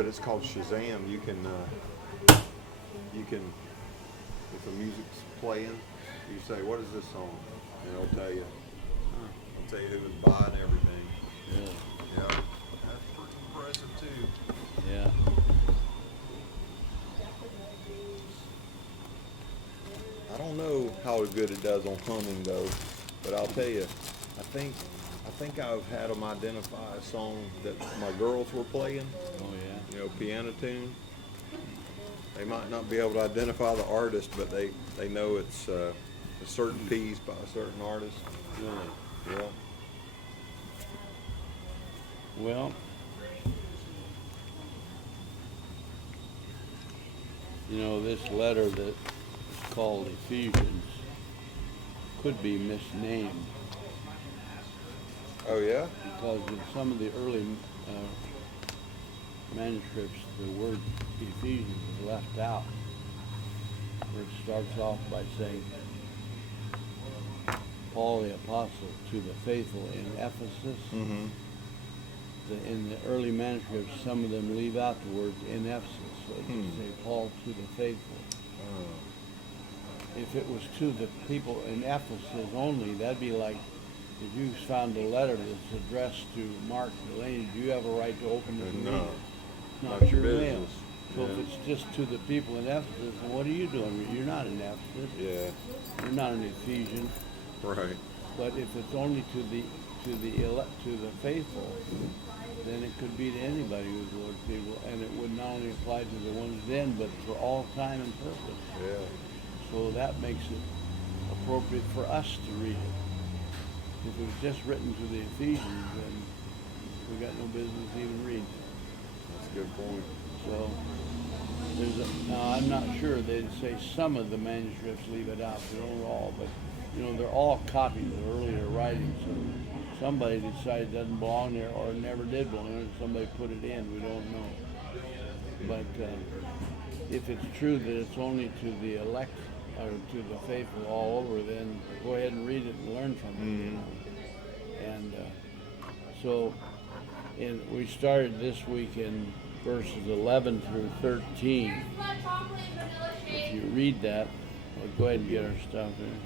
but it's called Shazam. You can, if the music's playing, you say, "What is this song?" And it'll tell you. It'll tell you who was buying everything. Really? Yeah, that's pretty impressive too. Yeah. I don't know how good it does on humming though, but I'll tell you, I think I've had them identify a song that my girls were playing. Oh yeah. You know, piano tune. They might not be able to identify the artist, but they know it's a certain piece by a certain artist. Really? Yeah. Well, you know, this letter that is called Ephesians could be misnamed. Oh yeah? Because in some of the early manuscripts, the word Ephesians is left out, where it starts off by saying, Paul the Apostle to the faithful in Ephesus. Mm-hmm. In the early manuscripts, some of them leave out the words in Ephesus, so it just say Paul to the faithful. If it was to the people in Ephesus only, that'd be like if you found a letter that's addressed to Mark Delaney, do you have a right to open it and read it? It's not your mail. So if it's just to the people in Ephesus, then what are you doing? You're not in Ephesus. Yeah. You're not an Ephesian. Right. But if it's only to the faithful, then it could be to anybody who's the Lord's people, and it would not only apply to the ones then, but for all time and purpose. Yeah. So that makes it appropriate for us to read it. If it was just written to the Ephesians, then we got no business even reading it. That's a good point. So now I'm not sure. They'd say some of the manuscripts leave it out. They don't all, but you know, they're all copies of earlier writings. So somebody decided it doesn't belong there, or never did belong there. Somebody put it in. We don't know. But if it's true that it's only to the elect or to the faithful all over, then go ahead and read it and learn from it. Mm-hmm. You know? And so we started this week in verses 11 through 13. If you read that, we'll go ahead and get our stuff here.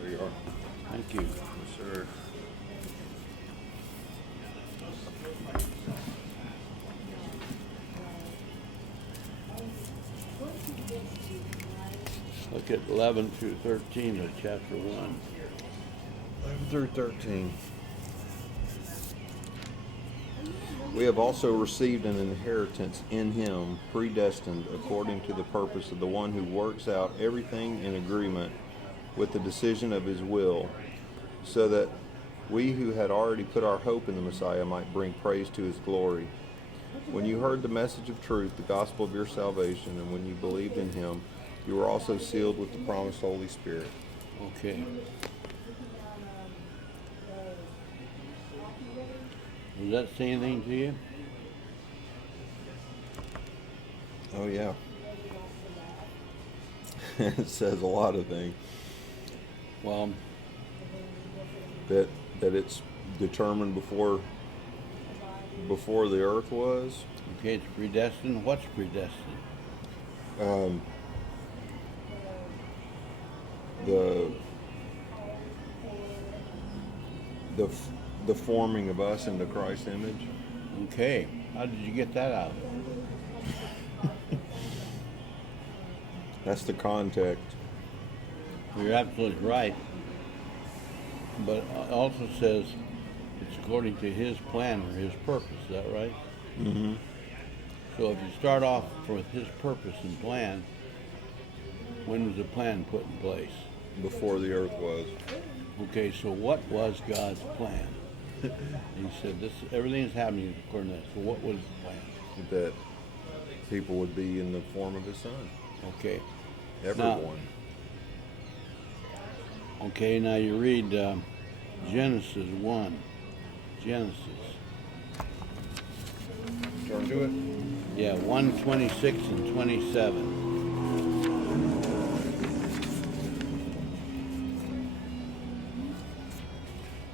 There you are. Thank you. Yes, sir. Look at 11 through 13 of chapter 1. 11 through 13. We have also received an inheritance in him, predestined according to the purpose of the one who works out everything in agreement with the decision of his will, so that we who had already put our hope in the Messiah might bring praise to his glory. When you heard the message of truth, the gospel of your salvation, and when you believed in him, you were also sealed with the promised Holy Spirit. Okay. Does that say anything to you? Oh yeah. It says a lot of things. Well, That it's determined before the earth was. okay, it's predestined. What's predestined? The forming of us into Christ's image. Okay. How did you get that out? That's the context. You're absolutely right. But it also says it's according to his plan or his purpose. Is that right? Mm-hmm. So if you start off with his purpose and plan, when was the plan put in place? Before the earth was. Okay, so what was God's plan? He said this. Everything is happening according to that. So what was the plan? That people would be in the form of his son. Okay. Everyone. Okay, now you read Genesis 1. Genesis. Turn to it. Yeah, 1:26 and 27.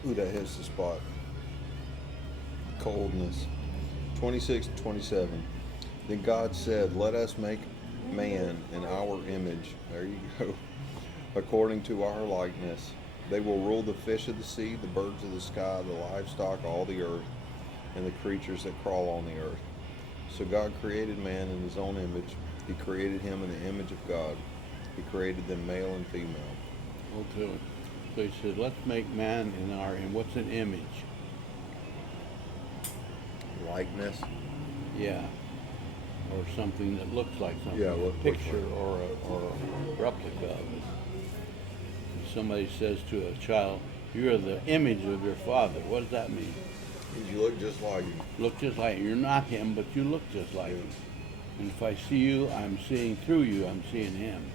Ooh, that hits the spot. Coldness. 26 and 27. Then God said, let us make man in our image. There you go. According to our likeness. They will rule the fish of the sea, the birds of the sky, the livestock, all the earth, and the creatures that crawl on the earth. So God created man in his own image. He created him in the image of God. He created them male and female. Okay. So he said, let's make man in our image. What's an image? Likeness. Yeah. Or something that looks like something. Yeah, a picture or a replica of it. If somebody says to a child, you're the image of your father. What does that mean? You look just like him. Look just like him. You're not him, but you look just like him. And if I see you, I'm seeing through you, I'm seeing him.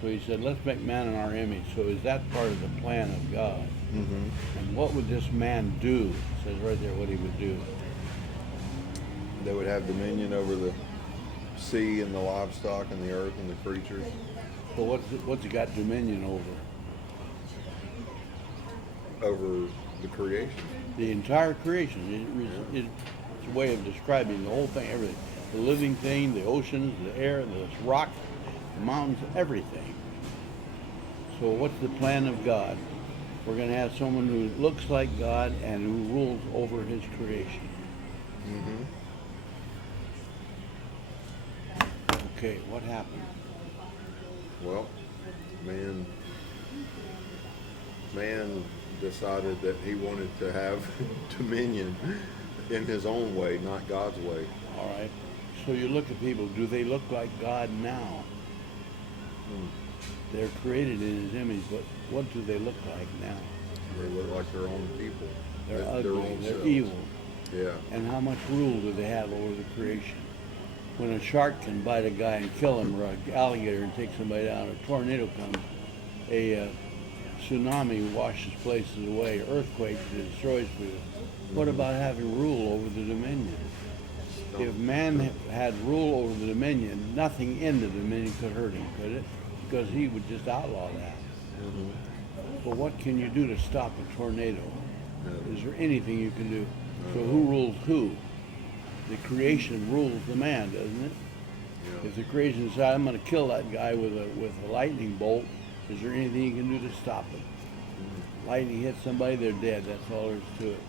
So he said, let's make man in our image. So is that part of the plan of God? Mm-hmm. And what would this man do? It says right there what he would do. They would have dominion over the sea and the livestock and the earth and the creatures. So what's he got dominion over? Over the creation. The entire creation. It's a way of describing the whole thing, everything. The living thing, the oceans, the air, the rock, the mountains, everything. So what's the plan of God? We're going to have someone who looks like God and who rules over his creation. Mm-hmm. Okay, what happened? Well, man decided that he wanted to have dominion in his own way, not God's way. All right. So you look at people, do they look like God now? They're created in his image, but what do they look like now? They look like their own people. They're Their ugly, own they're selves. evil. Yeah. And how much rule do they have over the creation? When a shark can bite a guy and kill him, or an alligator and take somebody down, a tornado comes, a tsunami washes places away, earthquakes destroys people. What about having rule over the dominion? If man had rule over the dominion, nothing in the dominion could hurt him, could it? Because he would just outlaw that. Mm-hmm. But what can you do to stop a tornado? No. Is there anything you can do? So who rules who? The creation rules the man, doesn't it? Yeah. If the creation decides, I'm going to kill that guy with a lightning bolt, is there anything you can do to stop it? Lightning hits somebody, they're dead. That's all there is to it.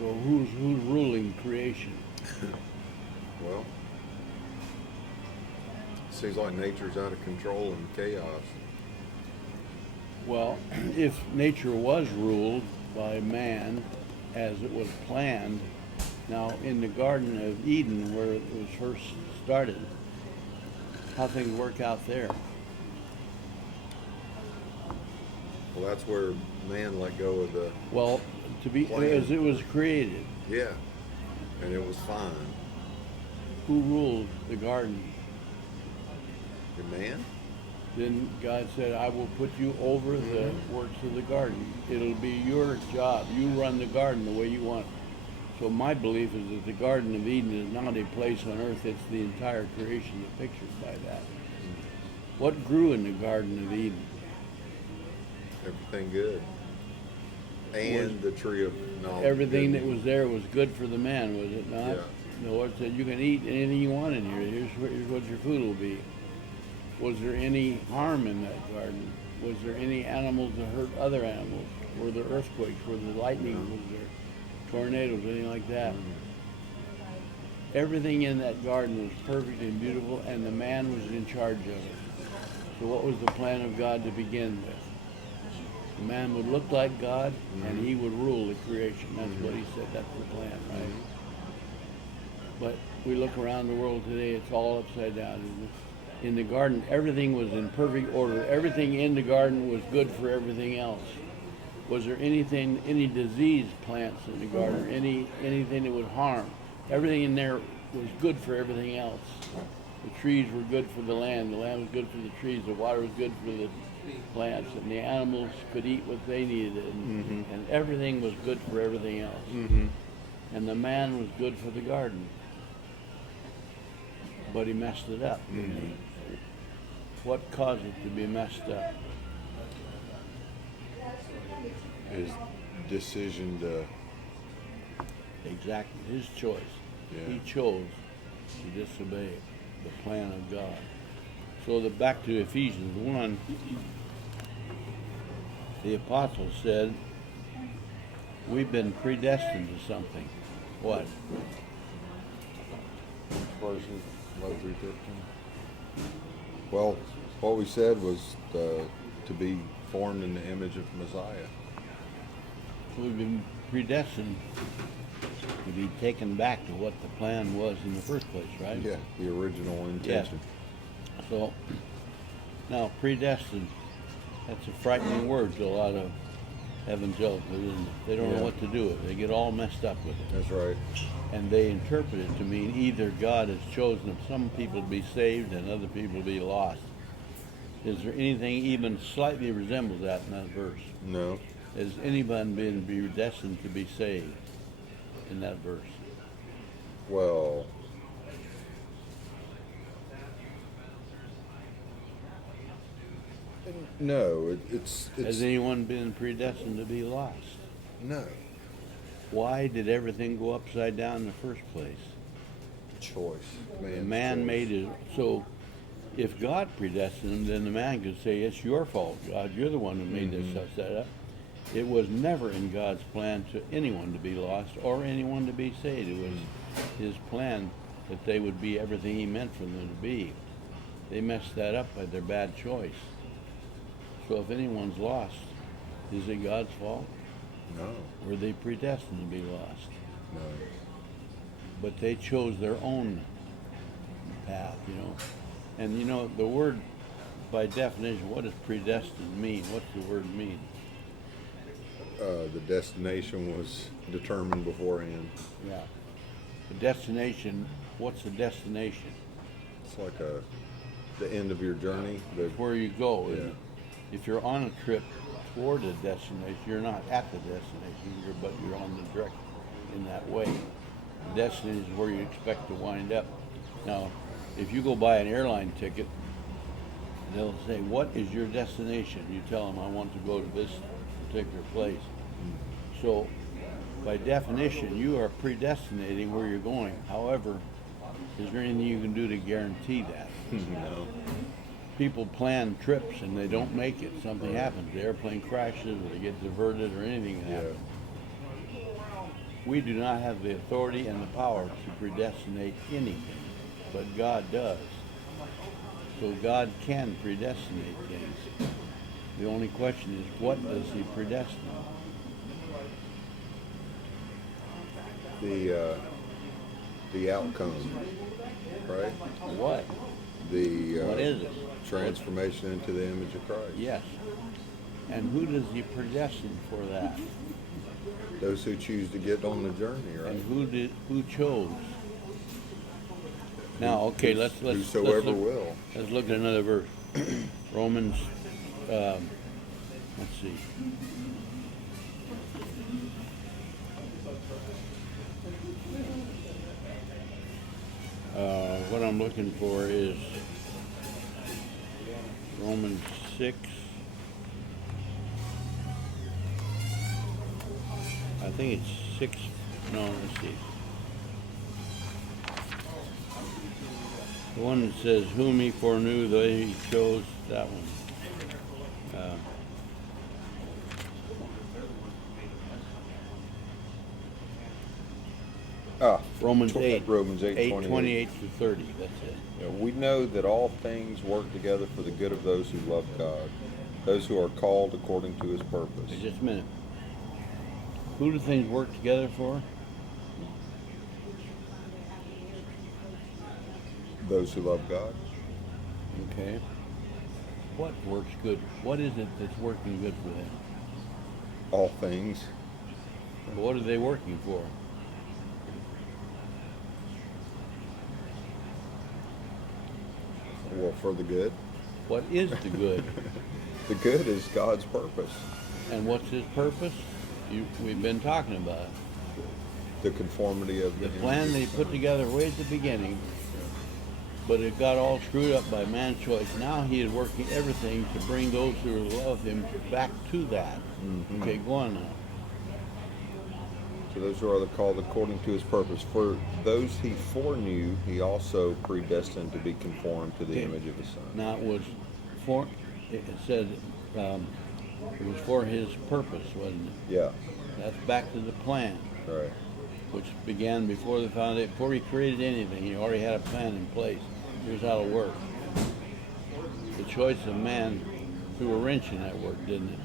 So who's ruling creation? Well, seems like nature's out of control and chaos. Well, if nature was ruled by man as it was planned, now in the Garden of Eden where it was first started, how things work out there? Well, that's where man let go of the Well, to be plan. as it was created, Yeah, and it was fine. who ruled the garden? The man? Then God said, I will put you over the works of the garden. It'll be your job. You run the garden the way you want. So my belief is that the Garden of Eden is not a place on earth, it's the entire creation that's pictured by that. What grew in the Garden of Eden? Everything good. And the tree of knowledge. Everything that was there was good for the man, was it not? Yeah. The Lord said, you can eat anything you want in here. Here's what your food will be. Was there any harm in that garden? Was there any animals that hurt other animals? Were there earthquakes? Were there lightning? Was there tornadoes? Anything like that? Everything in that garden was perfect and beautiful, and the man was in charge of it. So what was the plan of God to begin with? The man would look like God, and he would rule the creation. That's what he said. That's the plan, right? But we look around the world today, it's all upside down, isn't it? In the garden, everything was in perfect order. Everything in the garden was good for everything else. Was there anything, any disease plants in the garden, anything that would harm? Everything in there was good for everything else. The trees were good for the land was good for the trees, the water was good for the plants, and the animals could eat what they needed, and everything was good for everything else. And the man was good for the garden. but he messed it up. What caused it to be messed up? His decision to. Exactly, his choice. Yeah. He chose to disobey the plan of God. So back to Ephesians 1, the apostle said, we've been predestined to something. What? Verses 11 through 13. Well, what we said was to be formed in the image of Messiah. We've been predestined to be taken back to what the plan was in the first place, right? Yeah, the original intention. Yes. So, now, predestined, that's a frightening word to a lot of evangelicals, isn't it? They don't know what to do with it. They get all messed up with it. That's right. And they interpret it to mean either God has chosen some people to be saved and other people to be lost. Is there anything even slightly resembles that in that verse? No. Has anyone been predestined to be saved in that verse? Well, no. It's Has anyone been predestined to be lost? no Why did everything go upside down in the first place? choice. Man made it. So if God predestined him, then the man could say, it's your fault, God. You're the one who made this set up. It was never in God's plan to anyone to be lost or anyone to be saved. It was his plan that they would be everything he meant for them to be. They messed that up by their bad choice. So if anyone's lost, is it God's fault? No. Were they predestined to be lost? No. But they chose their own path, And the word, by definition, what does predestined mean? What's the word mean? The destination was determined beforehand. Yeah. The destination, what's the destination? It's like the end of your journey. Where you go. Yeah. If you're on a trip toward a destination, you're not at the destination, but you're on the direct in that way. The destination is where you expect to wind up. Now, if you go buy an airline ticket, they'll say, what is your destination? You tell them, I want to go to this particular place. So, by definition, you are predestinating where you're going. However, is there anything you can do to guarantee that? No. People plan trips and they don't make it. Something happens. The airplane crashes or they get diverted or anything can happen. We do not have the authority and the power to predestinate anything, but God does. So God can predestinate things. The only question is, what does he predestinate? The outcome, right? What? What is it? Transformation into the image of Christ. Yes. And who does he predestine for that? Those who choose to get on the journey, right? And who chose? Now, okay, let's whosoever look, will. Let's look at another verse. Romans. Let's see. What I'm looking for is Romans 6. I think it's 6. No, let's see. The one that says, whom he foreknew, they he chose, that one. Romans 8. Romans 8, 28 to 30, that's it. Yeah, we know that all things work together for the good of those who love God, those who are called according to his purpose. Hey, just a minute. Who do things work together for? Those who love God. Okay. What works good? What is it that's working good for them? All things. What are they working for? Well, for the good. What is the good? The good is God's purpose. And what's his purpose? We've been talking about it. The conformity of The plan they put together way at the beginning But it got all screwed up by man's choice. Now he is working everything to bring those who love him back to that. Mm-hmm. Okay, go on now. So those who are called according to his purpose. For those he foreknew, he also predestined to be conformed to the image of his Son. Now it said it was for his purpose, wasn't it? Yeah, That's back to the plan, right. which began before the foundation. Before he created anything, he already had a plan in place. Here's how it worked. The choice of man threw a wrench in that work, didn't it?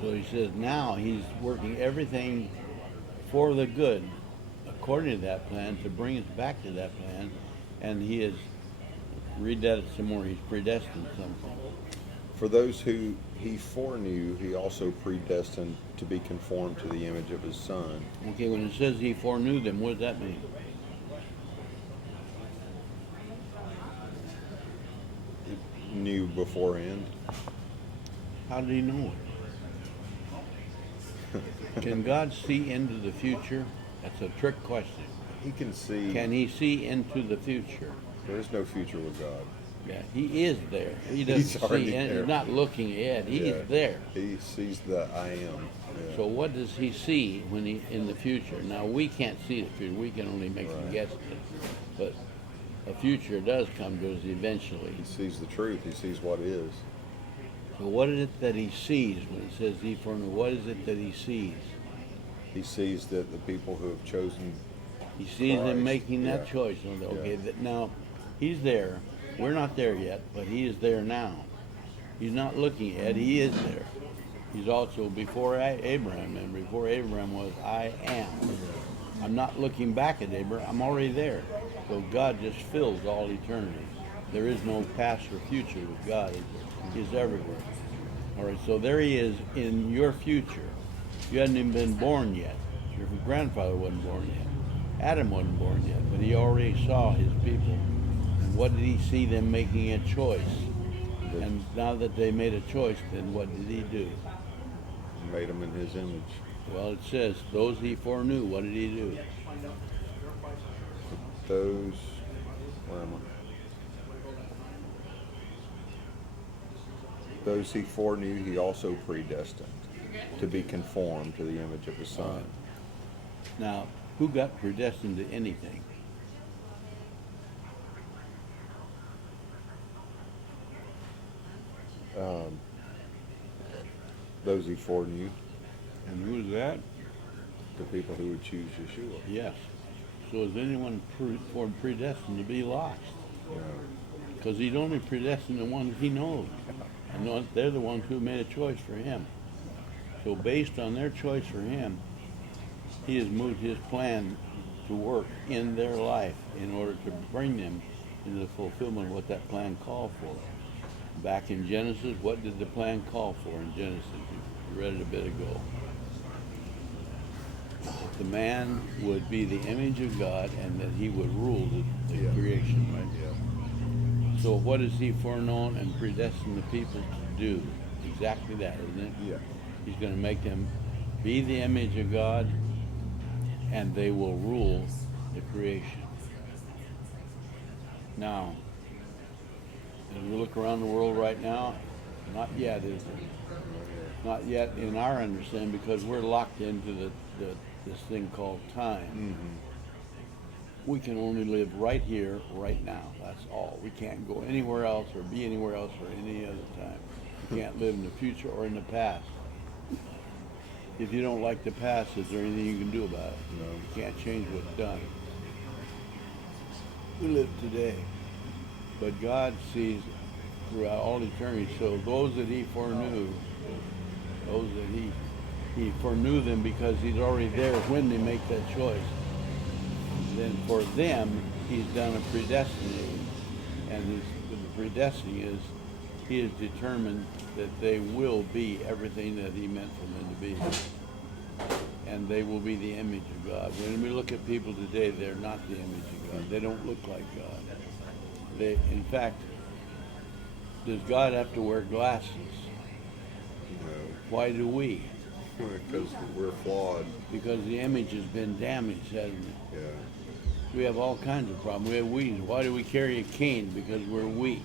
So he says now he's working everything for the good, according to that plan, to bring us back to that plan. And he is, read that some more, he's predestined something. For those who he foreknew, he also predestined to be conformed to the image of his Son. Okay, when it says he foreknew them, what does that mean? He knew beforehand. How did he know it? Can God see into the future? That's a trick question. He can see. Can he see into the future? There is no future with God. Yeah, he is there. He doesn't He's already see, and there. he's not looking ahead. He's there. He sees the I am. Yeah. So what does he see when he in the future? Now we can't see the future. We can only make some guesses. But a future does come to us eventually. He sees the truth. He sees what is. So what is it that he sees when it says he foreknew? What is it that he sees? He sees that the people who have chosen. He sees them Christ, making that yeah. choice. Okay, that now he's there. We're not there yet, but he is there now. He's not looking ahead. He is there. He's also before Abraham, and before Abraham was I am. I'm not looking back at Abraham. I'm already there. So God just fills all eternity. There is no past or future with God. He's everywhere. All right, so there he is in your future. You hadn't even been born yet. Your grandfather wasn't born yet. Adam wasn't born yet, but he already saw his people. And what did he see them making a choice? And now that they made a choice, then what did he do? He made them in his image. Well, it says, those he foreknew, what did he do? Those. Where am I? Those he foreknew, he also predestined to be conformed to the image of his Son. Now, who got predestined to anything? Those he foreknew, And who's that? the people who would choose Yeshua. Yes. So is anyone predestined to be lost? You know, Because he's only predestined the ones he knows. And they're the ones who made a choice for him. So based on their choice for him, he has moved his plan to work in their life in order to bring them into the fulfillment of what that plan called for. Back in Genesis, what did the plan call for in Genesis? You read it a bit ago. That the man would be the image of God and that he would rule the creation, right? yeah. So what has he foreknown and predestined the people to do? Exactly that, isn't it? Yeah. He's going to make them be the image of God, and they will rule the creation. Now, as we look around the world right now, not yet, is it? Not yet in our understanding, because we're locked into this thing called time. Mm-hmm. We can only live right here, right now. That's all. We can't go anywhere else or be anywhere else or any other time. We can't live in the future or in the past. If you don't like the past, is there anything you can do about it? No. You can't change what's done. We live today. But God sees throughout all eternity. So those that he foreknew, those that he foreknew them because he's already there when they make that choice. Then for them, he's done a predestinating. And the predestining is he has determined that they will be everything that he meant for them to be. And they will be the image of God. When we look at people today, they're not the image of God. They don't look like God. In fact, does God have to wear glasses? No. Why do we? Because we're flawed. Because the image has been damaged, hasn't it? Yeah. We have all kinds of problems. We have weeds. Why do we carry a cane? Because we're weak.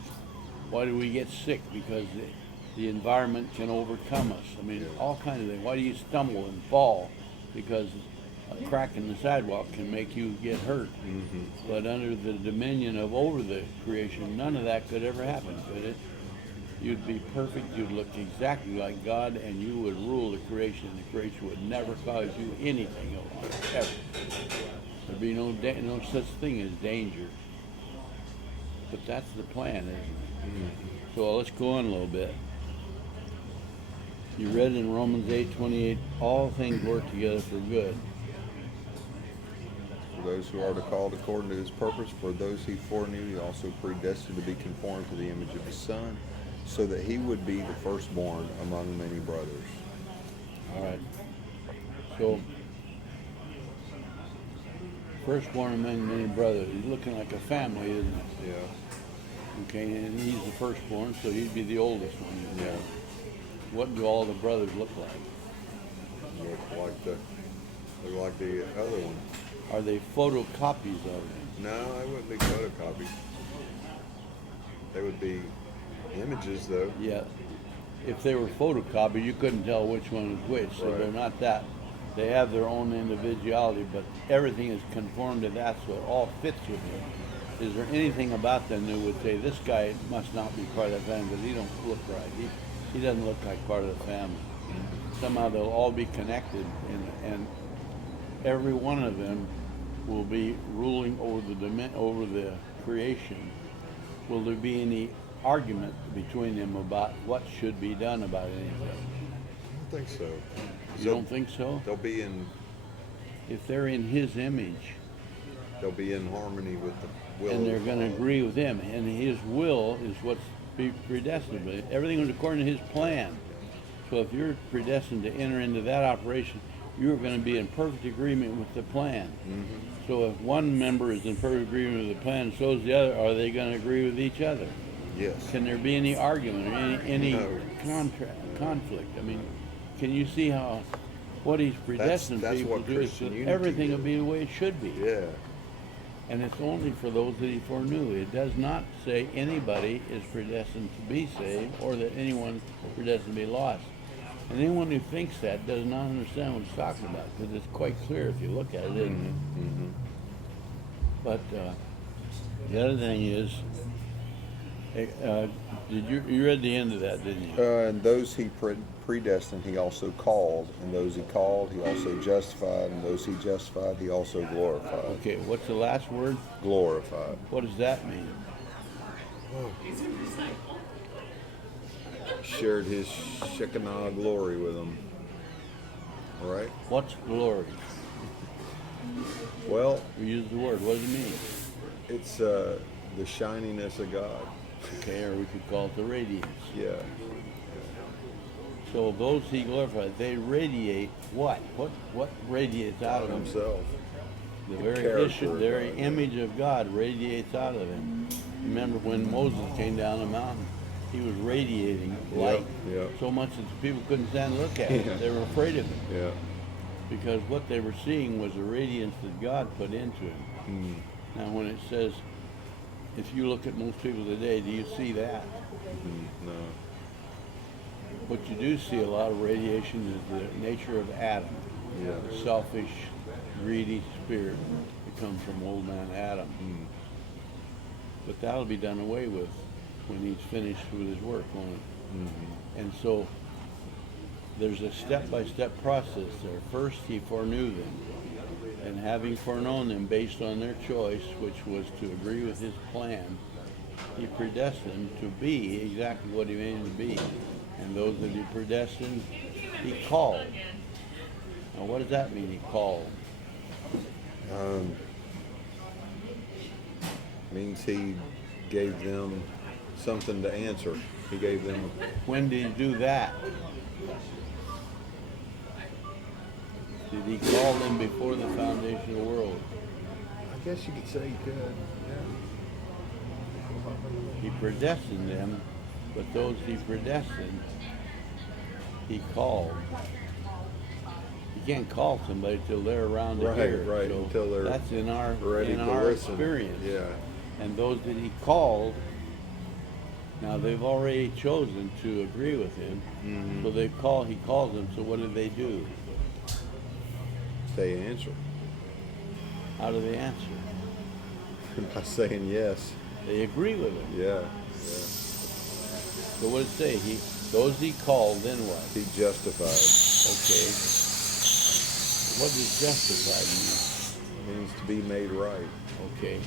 Why do we get sick? Because the environment can overcome us. I mean, all kinds of things. Why do you stumble and fall? Because a crack in the sidewalk can make you get hurt. But under the dominion of over the creation, none of that could ever happen, could it? You'd be perfect, you'd look exactly like God, and you would rule the creation. The creation would never cause you anything ever. There'd be no such thing as danger. But that's the plan, isn't it? So let's go on a little bit. You read in Romans 8:28, all things work together for good. For those who are called according to his purpose, for those he foreknew, he also predestined to be conformed to the image of his Son, so that he would be the firstborn among many brothers. All right. So, firstborn among many brothers. He's looking like a family, isn't he? Yeah. Okay, and he's the firstborn, so he'd be the oldest one. Yeah. What do all the brothers look like? Look like the other one. Are they photocopies of him? No, they wouldn't be photocopies. They would be images, though. Yeah. If they were photocopied, you couldn't tell which one was which, so they're not that. They have their own individuality, but everything is conformed to that, so it all fits with them. Is there anything about them that would say, this guy must not be part of the family, because he don't look right. He doesn't look like part of the family. Somehow they'll all be connected, and every one of them will be ruling over the creation. Will there be any argument between them about what should be done about anything? I don't think so. You don't think so? They'll be in. If they're in his image, They'll be in harmony with the will. and they're going to agree with him, and his will is what's predestined. But everything was according to his plan. So if you're predestined to enter into that operation, you're going to be in perfect agreement with the plan. So if one member is in perfect agreement with the plan, so is the other. Are they going to agree with each other? Yes. Can there be any argument or any No. conflict? I mean, can you see how what he's predestined That's people what to do is Christian that unity everything is. will be the way it should be. Yeah. And it's only for those that he foreknew. It does not say anybody is predestined to be saved or that anyone is predestined to be lost. And anyone who thinks that does not understand what he's talking about, because it's quite clear if you look at it, isn't it? But the other thing is, did you read the end of that, didn't you? And those he predestined, he also called. And those he called, he also justified. And those he justified, he also glorified. Okay, what's the last word? Glorified. What does that mean? Shared his Shekinah glory with them. All right? What's glory? Well, We use the word. What does it mean? it's the shininess of God. Okay, or we could call it the radiance. Yeah. So those he glorified, they radiate what? What radiates out of them? Himself. The The very character the of very God. image of God radiates out of him. Remember when Moses came down the mountain, he was radiating light Yep. so much that the people couldn't stand to look at him. Yeah. They were afraid of him Yeah. because what they were seeing was the radiance that God put into him. Now when it says, if you look at most people today, do you see that? No. What you do see a lot of radiation is the nature of Adam. Yeah. The selfish, greedy spirit that comes from old man Adam. But that'll be done away with when he's finished with his work on it. And so there's a step-by-step process there. First, he foreknew them. And having foreknown them based on their choice, which was to agree with his plan, he predestined to be exactly what he made him to be. And those that he predestined, he called. Now, what does that mean, he called? Means he gave them something to answer. He gave them. When did he do that? Did he call them before the foundation of the world? I guess you could say he could. He predestined them, but those he predestined, he called. He You can't call somebody till they're around to Right, hear. right, So until they're that's in our ready to listen. experience. Yeah. And those that he called, now they've already chosen to agree with him. Mm-hmm. So he calls them. So what do? They answer How do they answer? by saying yes. They agree with him. Yeah. So what did it say? Those he called, then what? He justified. Okay. What does justified It means to be made right. mean? Okay.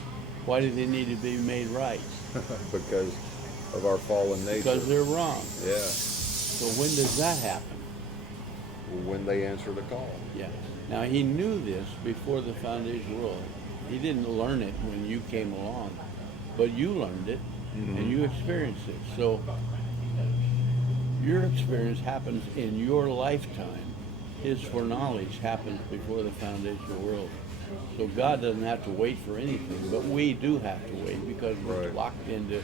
Why do they need to be made right? Because of our fallen nature. Because they're wrong. Yeah. So when does that happen? When they answer the call. Yeah. Now he knew this before the foundation of the world. He didn't learn it when you came along, but you learned it and you experienced it. So your experience happens in your lifetime. His foreknowledge happens before the foundation of the world. So God doesn't have to wait for anything, but we do have to wait because we're Right. locked into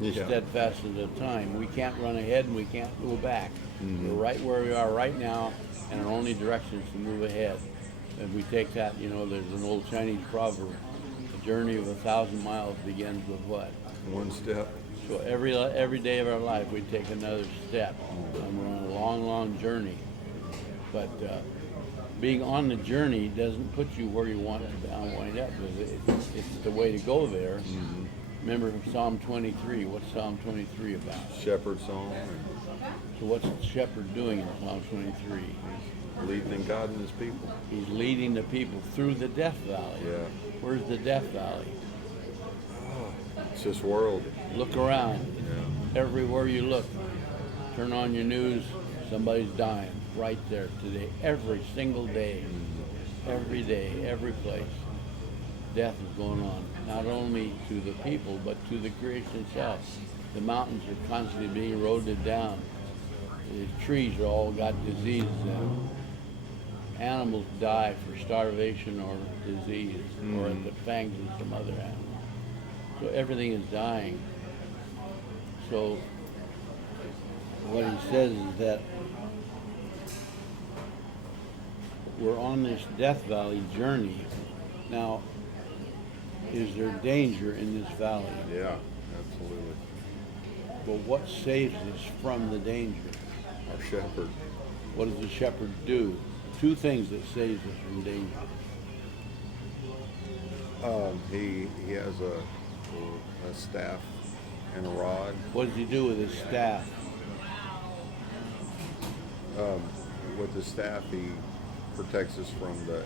Yeah. steadfastness of time. We can't run ahead and we can't go back. We're right where we are right now, and our only direction is to move ahead. And we take that, there's an old Chinese proverb, a journey of 1,000 miles begins with what? One step. So every day of our life, we take another step, and we're on a long, long journey. But being on the journey doesn't put you where you want to wind up. It's the way to go there. Remember Psalm 23. What's Psalm 23 about? Shepherd song. So what's the shepherd doing in Psalm 23? Leading and guiding his people. He's leading the people through the death valley. Yeah. Where's the death valley? It's this world. Look around. Yeah. Everywhere you look, turn on your news, somebody's dying right there today. Every single day. Every day, every place. Death is going on. Not only to the people, but to the creation itself. The mountains are constantly being eroded down. The trees are all got diseases in them. Animals die for starvation or disease, or at the fangs of some other animal. So everything is dying. So what he says is that we're on this death valley journey. Now, is there danger in this valley? Yeah, absolutely. But what saves us from the danger? Our shepherd. What does the shepherd do? Two things that saves us from danger. He has a staff and a rod. What does he do with his staff? With the staff, he protects us from the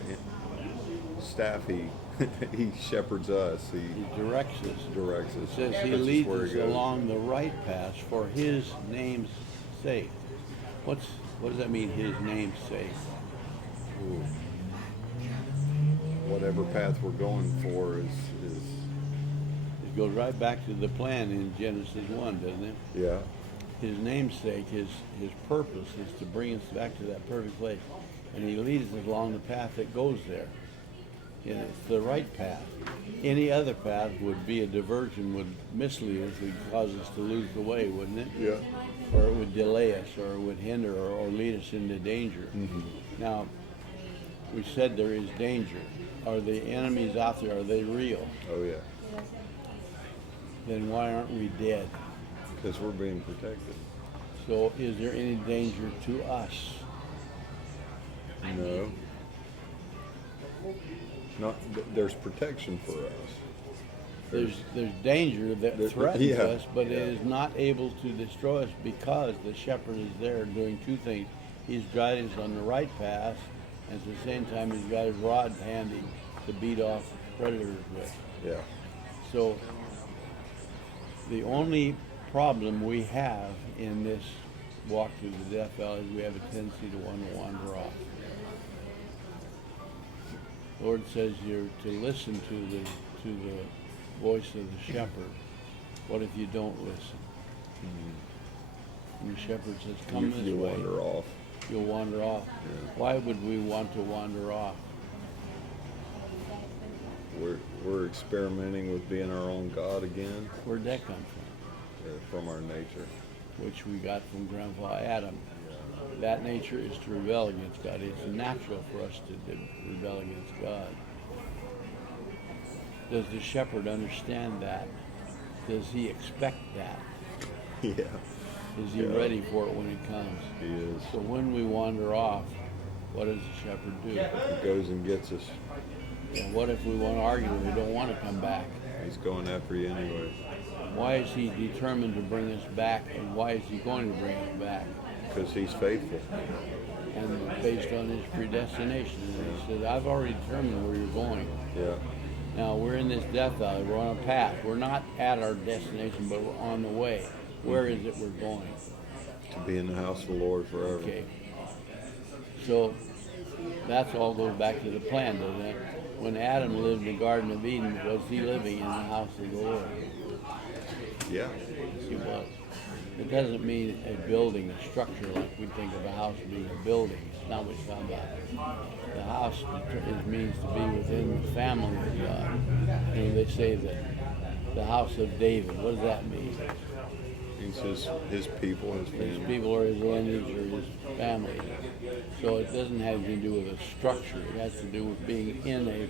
staff. He shepherds us. He He directs us. directs us. It says he puts us leads where us he goes. along the right path for his name's sake. What does that mean, his name's sake? Ooh. Whatever path we're going for is It goes right back to the plan in Genesis 1, doesn't it? yeah. His namesake, his purpose is to bring us back to that perfect place. And he leads us along the path that goes there. And it's the right path. Any other path would be a diversion, would mislead us, would cause us to lose the way, wouldn't it? Yeah. Or it would delay us, or it would hinder, or lead us into danger. Now, we said there is danger. Are the enemies out there, are they real? Oh yeah. Then why aren't we dead? Because we're being protected. So is there any danger to us? No. Not. There's protection for us. There's danger that There- threatens yeah, us, but yeah. it is not able to destroy us because the shepherd is there doing two things. He's guiding us on the right path, and at the same time he's got his rod handy to beat off predators with. Yeah. So the only problem we have in this walk through the death valley is we have a tendency to want to wander off. The Lord says you're to listen to the voice of the shepherd. What if you don't listen? And the shepherd says, "Come this You way." wander off. You'll wander off. Yeah. Why would we want to wander off? We're experimenting with being our own God again, Where'd that come from our nature. from? Which we got from Grandpa Adam. that nature is to rebel against God. It's natural for us to rebel against God. Does the shepherd understand that? Does he expect that? Yeah. Is he ready for it when it comes? He is. So when we wander off, what does the shepherd do? He goes and gets us. And what if we want to argue and we don't want to come back? He's going after you anyway. Why is he determined to bring us back, and why is he going to bring us back? Because he's faithful. And based on his predestination. And he said, I've already determined where you're going. Yeah. Now, we're in this death valley. We're on a path. We're not at our destination, but we're on the way. Where is it we're going? To be in the house of the Lord forever. Okay. So that's all goes back to the plan, doesn't it? When Adam lived in the Garden of Eden, was he living in the house of the Lord? Yeah. Yes, he was. It doesn't mean a building, a structure, like we think of a house being a building. It's not what it's talking about. The house means to be within the family of God. You know, they say that the house of David. What does that mean? Means his people, his family. His people or his lineage or his family. So it doesn't have anything to do with a structure. It has to do with being in a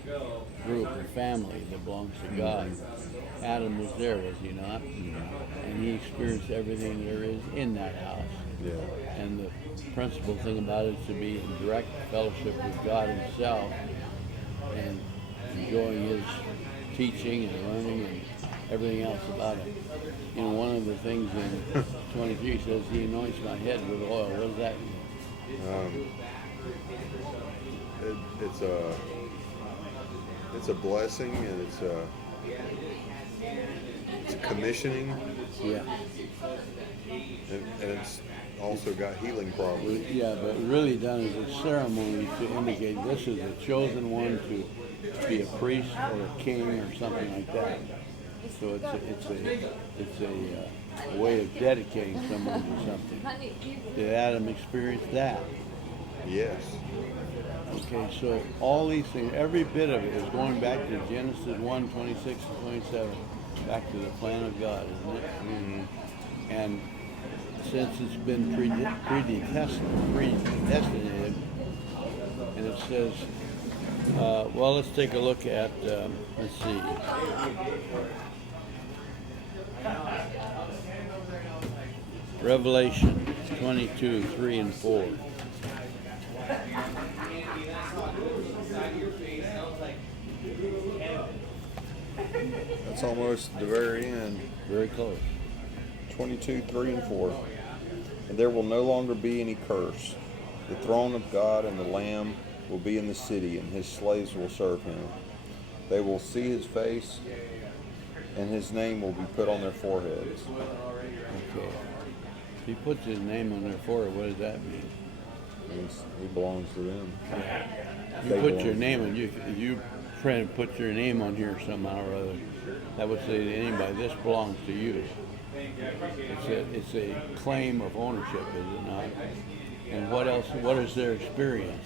group, a family that belongs to God. Adam was there, was he not? And he experienced everything there is in that house. Yeah. And the principal thing about it is to be in direct fellowship with God himself and enjoying his teaching and learning and everything else about it. You know, one of the things in 23 says, he anoints my head with oil. What does that mean? It's a blessing, and it's a commissioning, Yeah. and it's also got healing properties. Yeah, but really done as a ceremony to indicate this is a chosen one to be a priest or a king or something like that. So it's a way of dedicating someone to something. Did Adam experience that? Yes. Okay, so all these things, every bit of it is going back to Genesis 1, 26 and 27, back to the plan of God, isn't it? Mm-hmm. And since it's been predestinated, and it says, well, let's take a look at, let's see. Revelation 22, 3 and 4. That's almost the very end. Very close. 22, 3 and 4. And there will no longer be any curse. The throne of God and the Lamb will be in the city, and his slaves will serve him. They will see his face, and his name will be put on their foreheads. Okay. If he puts his name on their forehead, what does that mean? He belongs to them. You put your name on, you put your name on here somehow or other, that would say to anybody, this belongs to you. It's a claim of ownership, is it not? And what else? What is their experience?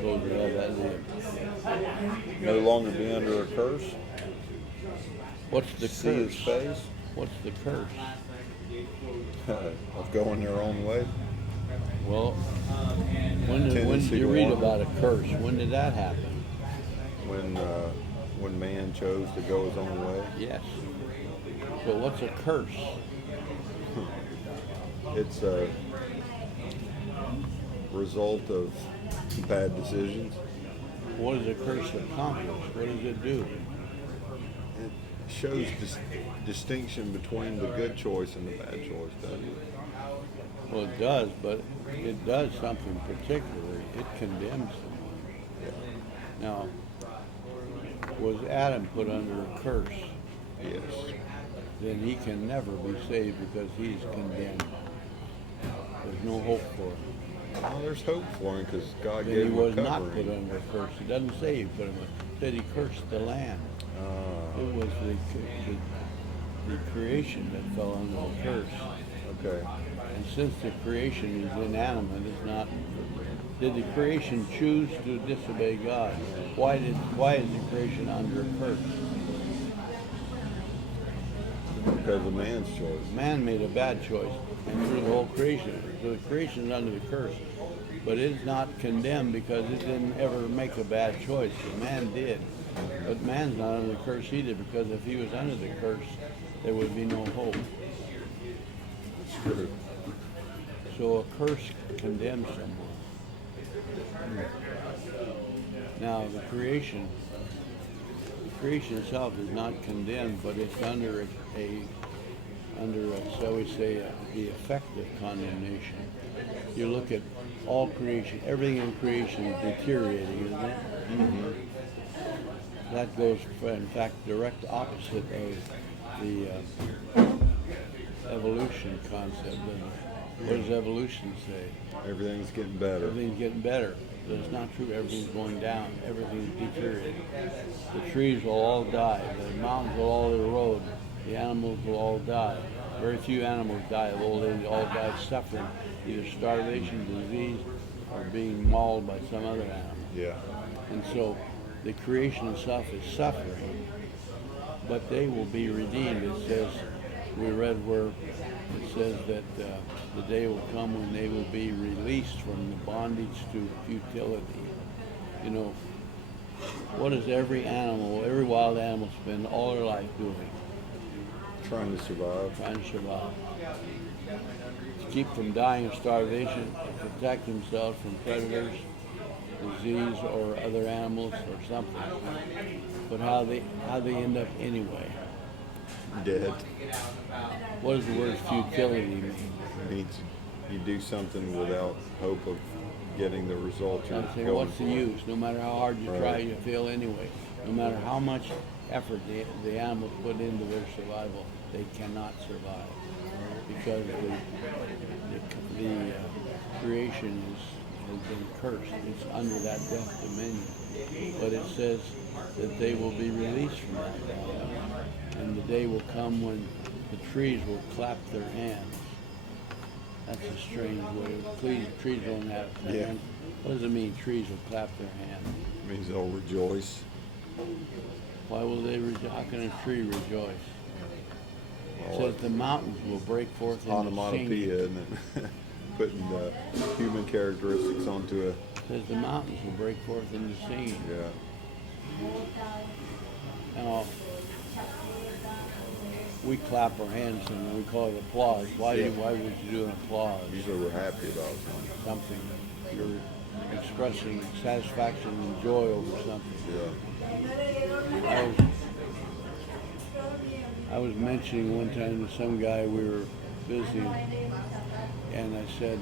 Those who have that name. No longer be under a curse. What's the See curse? his face. What's the curse? Of going their own way. Well, when did you read about a curse? When did that happen? When man chose to go his own way. Yes. So what's a curse? It's a result of bad decisions. What does a curse accomplish? What does it do? It shows distinction between the good choice and the bad choice, doesn't it? Well, it does, but it does something particular. It condemns someone. Yeah. Now, was Adam put under a curse? Yes. Then he can never be saved because he's condemned. There's no hope for him. Well, there's hope for him because God Then gave he him was a not covering. put under a curse. It doesn't say he put him. It said he cursed the land. It was the creation that fell under the curse. Okay. And since the creation is inanimate, it's not. Did the creation choose to disobey God? Why is the creation under a curse? Because of man's choice. Man made a bad choice, and through the whole creation. So the creation is under the curse. But it's not condemned because it didn't ever make a bad choice. The man did. But man's not under the curse either, because if he was under the curse, there would be no hope. It's true. So a curse condemns someone. Now the creation itself is not condemned, but it's under shall we say, the effect of condemnation. You look at all creation, everything in creation is deteriorating, isn't it? Mm-hmm. That goes, in fact, direct opposite of the evolution concept, doesn't it? What does evolution say? Everything's getting better. Everything's getting better. But it's not true. Everything's going down. Everything's deteriorating. The trees will all die. The mountains will all erode. The animals will all die. Very few animals die of old age. All die suffering, either starvation, disease, or being mauled by some other animal. Yeah. And so the creation itself is suffering, but they will be redeemed. It says, we read where it says that the day will come when they will be released from the bondage to futility. You know, what does every animal, every wild animal spend all their life doing? Trying to survive. Trying to survive. To keep from dying of starvation, to protect themselves from predators, disease, or other animals, or something. But how they end up anyway? Dead. What does the word futility mean? It means you do something without hope of getting the result you're I'm saying, going what's the for. use? No matter how hard you Right. try, you fail anyway. No matter how much effort the animals put into their survival, they cannot survive because the creation has been cursed. It's under that death dominion. But it says that they will be released from that bondage. And the day will come when the trees will clap their hands. That's a strange way. Trees don't have hands. Yeah. What does it mean, trees will clap their hands? It means they'll rejoice. Why will they rejoice? How can a tree rejoice? It Well, says the mountains will break forth into onomatopoeia, singing. isn't it? Putting human characteristics onto a... It says the mountains will break forth into singing. Yeah. Now, we clap our hands and we call it applause. Why would you do an applause? Usually we're happy about something. Something. You're expressing satisfaction and joy over something. Yeah. I was mentioning one time to some guy, we were visiting, and I said,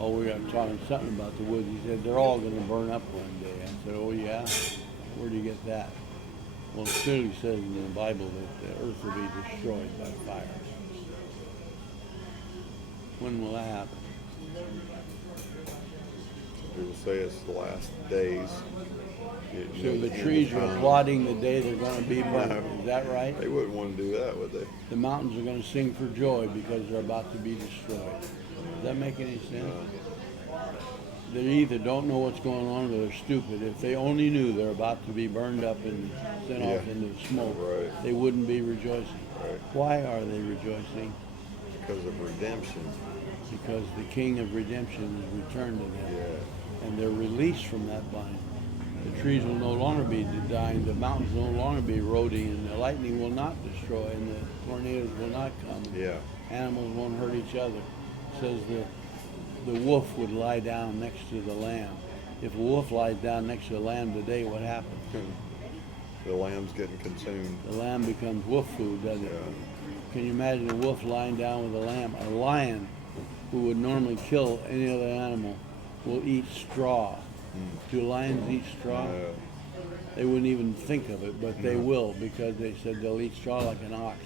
we got talking something about the woods. He said, they're all going to burn up one day. I said, oh yeah? Where do you get that? Well, it clearly says in the Bible that the earth will be destroyed by fire. When will that happen? People say it's the last days. So the trees are applauding the day they're going to be burned. Is that right? They wouldn't want to do that, would they? The mountains are going to sing for joy because they're about to be destroyed. Does that make any sense? They either don't know what's going on or they're stupid. If they only knew they're about to be burned up and sent off into the smoke, Right. they wouldn't be rejoicing. Right. Why are they rejoicing? Because of redemption. Because the King of Redemption is returned to them. Yeah. And they're released from that bondage. The trees will no longer be dying, the mountains will no longer be eroding, and the lightning will not destroy, and the tornadoes will not come. Yeah. Animals won't hurt each other. It says the wolf would lie down next to the lamb. If a wolf lies down next to the lamb today, what happens? The lamb's getting consumed. The lamb becomes wolf food, doesn't it? Yeah. Can you imagine a wolf lying down with a lamb? A lion, who would normally kill any other animal, will eat straw. Do lions eat straw? They wouldn't even think of it, but they will, because they said they'll eat straw like an ox.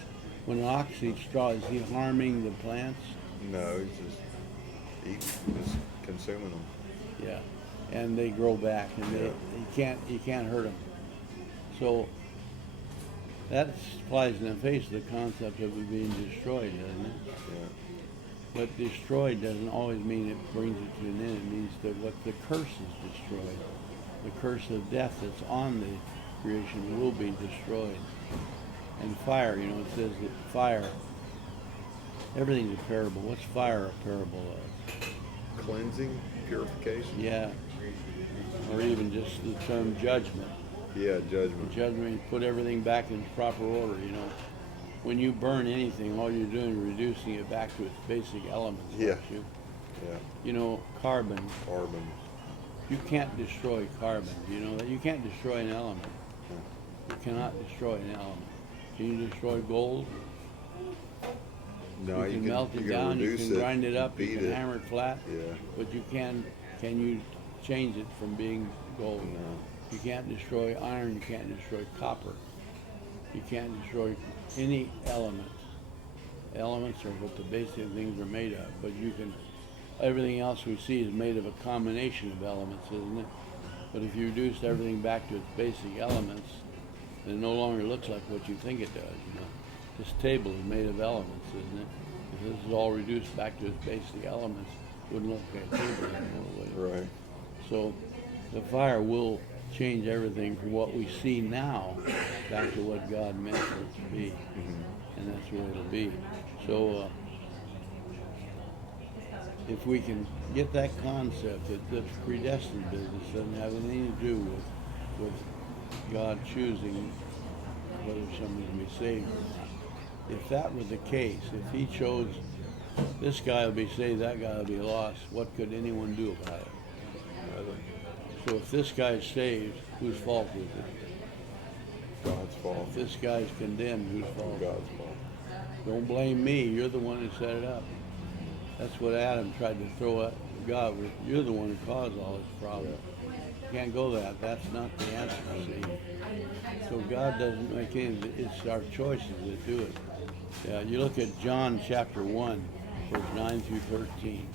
When an ox eats straw, is he harming the plants? No, he's just consuming them. Yeah, and they grow back, and you can't hurt them. So that flies in the face of the concept of it being destroyed, doesn't it? Yeah. But destroyed doesn't always mean it brings it to an end. It means that what the curse is destroyed, the curse of death that's on the creation will be destroyed. And fire, you know, it says that fire, everything's a parable. What's fire a parable of? Cleansing, purification. Yeah. Or even just the term judgment. Yeah, judgment. Judgment, you put everything back in proper order, you know. When you burn anything, all you're doing is reducing it back to its basic elements. Yeah. Aren't you? Yeah. You know, carbon. Carbon. You can't destroy carbon. You know that you can't destroy an element. You cannot destroy an element. Can you destroy gold? No, you can melt it down. You can grind it up. You can hammer it flat. Yeah. But you can you change it from being gold? No. You can't destroy iron. You can't destroy copper. You can't destroy any element. Elements are what the basic things are made of. But you can. Everything else we see is made of a combination of elements, isn't it? But if you reduce everything back to its basic elements, then it no longer looks like what you think it does. You know, this table is made of elements, isn't it? If this is all reduced back to its basic elements, it wouldn't look like a table anymore, would it? Right. So the fire will change everything from what we see now back to what God meant for it to be, and that's where it'll be. So if we can get that concept that this predestined business doesn't have anything to do with God choosing whether somebody's going to be saved or not. If that were the case, if he chose this guy will be saved, that guy will be lost, what could anyone do about it? So if this guy's saved, whose fault is it? God's fault. If this guy's condemned, whose fault? God's fault. Don't blame me, you're the one who set it up. That's what Adam tried to throw at God. You're the one who caused all this problem. You can't go that. That's not the answer, see. So God doesn't make any, it's our choices that do it. Yeah, you look at John chapter 1, verse 9 through 13.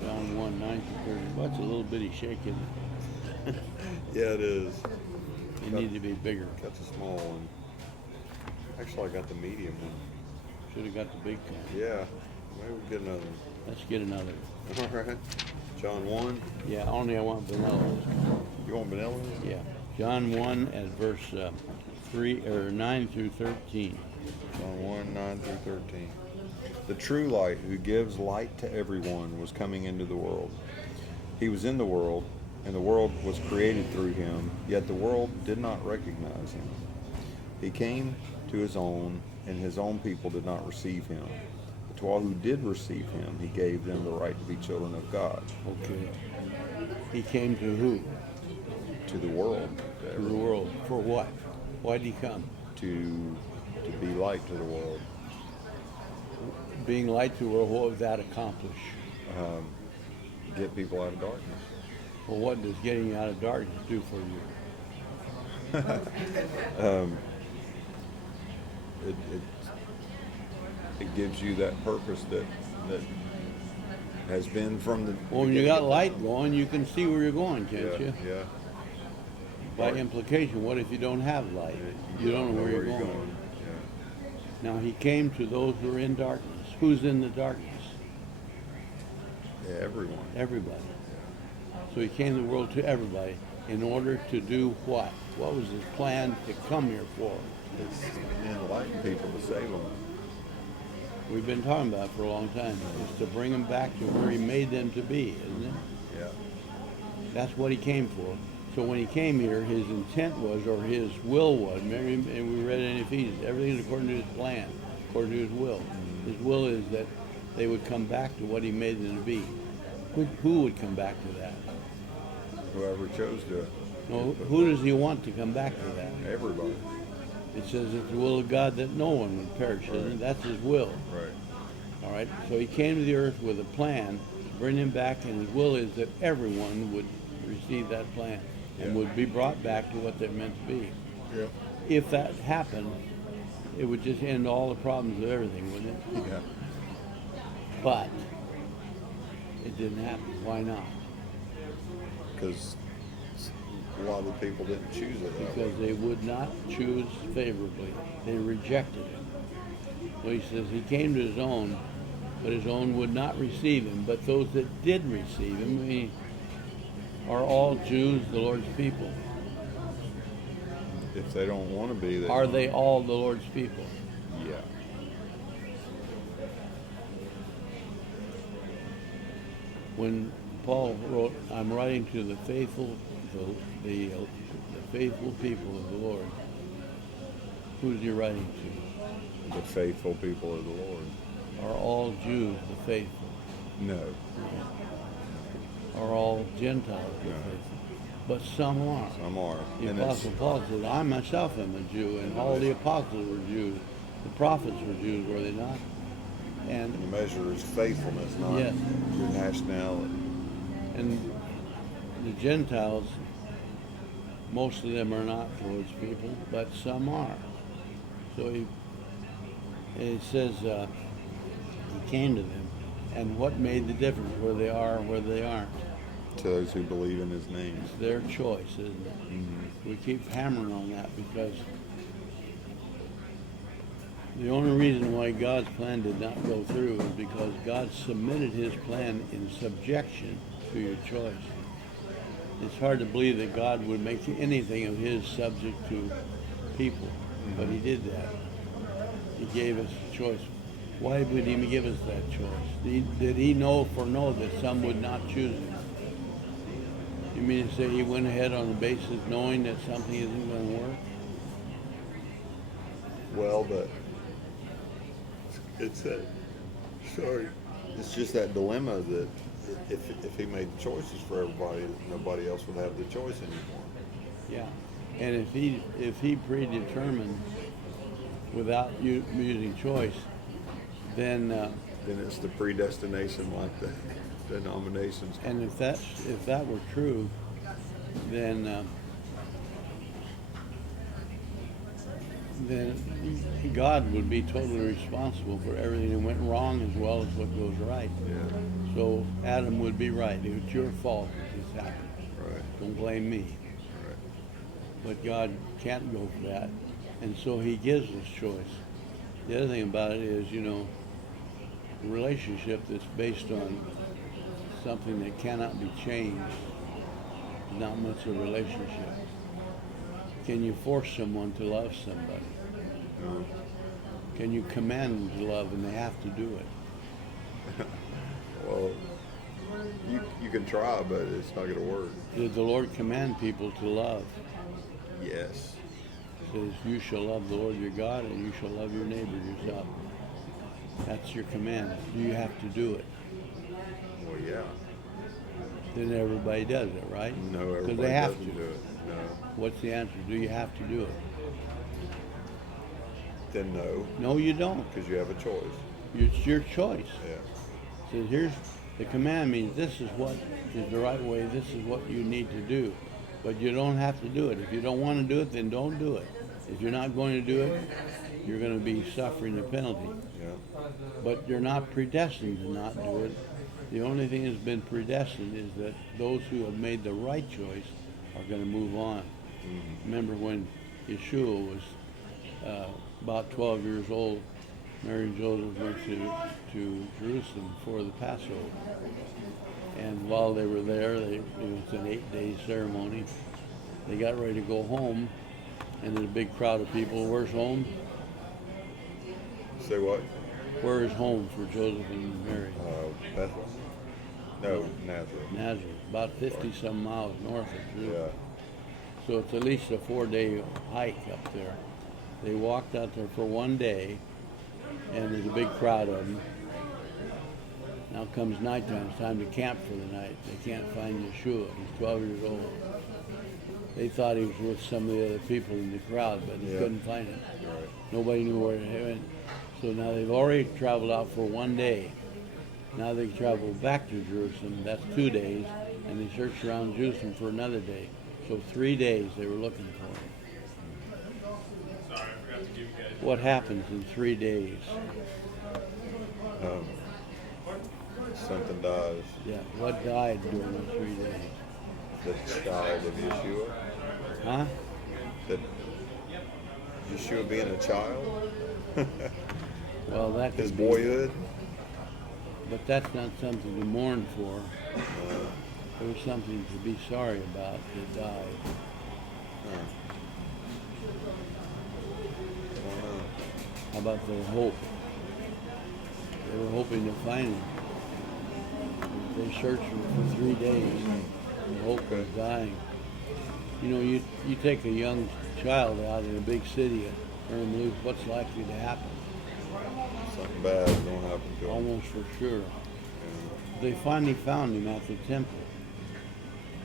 John 1, 9 through 13. What's a little bitty shake, isn't it? Yeah, it is. You need to be bigger. That's a small one. Actually, I got the medium one. Should have got the big kind. Yeah. Maybe we'll get another one. Let's get another. All right. John 1. Yeah, only I want vanilla. You want vanilla? Yeah. John 1 at verse 9 through 13. John 1, 9 through 13. The true light who gives light to everyone was coming into the world. He was in the world, and the world was created through him, yet the world did not recognize him. He came to his own, and his own people did not receive him. But to all who did receive him, he gave them the right to be children of God. Okay. He came to who? To the world. To the world. For what? Why did he come? To be light to the world. Being light to the world, what would that accomplish? Get people out of darkness. Well, what does getting out of darkness do for you? It gives you that purpose that has been from the Well, when you got light going, you can see where you're going, can't you? Yeah. By implication, what if you don't have light? You don't know where you're going. Yeah. Now, he came to those who are in darkness. Who's in the darkness? Yeah, everyone. Everybody. So he came to the world to everybody in order to do what? What was his plan to come here for? It's enlighten people to save them. We've been talking about it for a long time. It's to bring them back to where he made them to be, isn't it? Yeah. That's what he came for. So when he came here, his intent was, or his will was, remember, and we read it in Ephesians, everything is according to his plan, according to his will. His will is that they would come back to what he made them to be. Who would come back to that? Whoever chose to. No, who does he want to come back to that? Everybody. It says it's the will of God that no one would perish, isn't it? That's his will. Right. All right? So he came to the earth with a plan to bring him back, and his will is that everyone would receive that plan and would be brought back to what they're meant to be. Yeah. If that happened, it would just end all the problems of everything, wouldn't it? Yeah. But it didn't happen. Why not? Because a lot of the people didn't choose it. Because they would not choose favorably. They rejected him. So he says he came to his own, but his own would not receive him. But those that did receive him are all Jews, the Lord's people. If they don't want to be, they Are don't. they all the Lord's people? Yeah. When Paul wrote, "I'm writing to the faithful, the faithful people of the Lord," who's he writing to? The faithful people of the Lord. Are all Jews the faithful? No. Are all Gentiles the No. faithful? But some are. Some are. The And Apostle Paul said, "I myself am a Jew," and all the apostles were Jews. The prophets were Jews, were they not? And the measure is faithfulness, not Yes. your nationality. And the Gentiles, most of them are not Lord's people, but some are. So he says he came to them, and what made the difference where they are and where they aren't? To those who believe in his name. It's their choice, isn't it? Mm-hmm. We keep hammering on that because the only reason why God's plan did not go through is because God submitted his plan in subjection to your choice. It's hard to believe that God would make anything of his subject to people, but he did that. He gave us a choice. Why would he give us that choice? Did he know that some would not choose him? You mean to say he went ahead on the basis knowing that something isn't going to work? Well, but it's that. Sorry. It's just that dilemma that if he made the choices for everybody, nobody else would have the choice anymore. Yeah. And if he predetermined without using choice, then it's the predestination like the denominations. and if that were true, then God would be totally responsible for everything that went wrong as well as what goes right. Yeah. So Adam would be right. It's your fault that this happened. Right. Don't blame me. Right. But God can't go for that. And so he gives us choice. The other thing about it is, a relationship that's based on something that cannot be changed is not much of a relationship. Can you force someone to love somebody? No. Can you command them to love and they have to do it? Well, you can try, but it's not going to work. Did the Lord command people to love? Yes. It says, "You shall love the Lord your God and you shall love your neighbor yourself." That's your command. Do you have to do it? Well, yeah. Then everybody does it, right? No, Because everybody they have doesn't to. do it. No. What's the answer? Do you have to do it? Then no, No, you don't. because you have a choice. It's your choice. Yeah. So here's the command means this is what is the right way. This is what you need to do. But you don't have to do it. If you don't want to do it, then don't do it. If you're not going to do it, you're going to be suffering a penalty. Yeah. But you're not predestined to not do it. The only thing that's been predestined is that those who have made the right choice are going to move on. Mm-hmm. Remember when Yeshua was about 12 years old, Mary and Joseph went to Jerusalem for the Passover. And while they were there, it was an 8-day ceremony. They got ready to go home, and there's a big crowd of people. Where's home? Say what? Where is home for Joseph and Mary? Bethlehem? No, Nazareth. Nazareth, about 50-some miles north of Jerusalem. Yeah. So it's at least a 4-day hike up there. They walked out there for one day, and there's a big crowd of them. Now comes nighttime, it's time to camp for the night. They can't find Yeshua. He's 12 years old. They thought he was with some of the other people in the crowd, but they couldn't find him. Right. Nobody knew where he went. So now they've already traveled out for one day. Now they travel back to Jerusalem. That's 2 days, and they searched around Jerusalem for another day. So 3 days they were looking for him. What happens in 3 days? Something dies. Yeah, what died during the 3 days? The child of Yeshua. Huh? That Yeshua being a child. Well, that His could be, boyhood. but that's not something to mourn for. It was something to be sorry about that died. about their hope. They were hoping to find him. They searched him for 3 days. The hope was dying. You know, you take a young child out in a big city and turn him loose, what's likely to happen? Something bad is going to happen to him. Almost for sure. Yeah. They finally found him at the temple.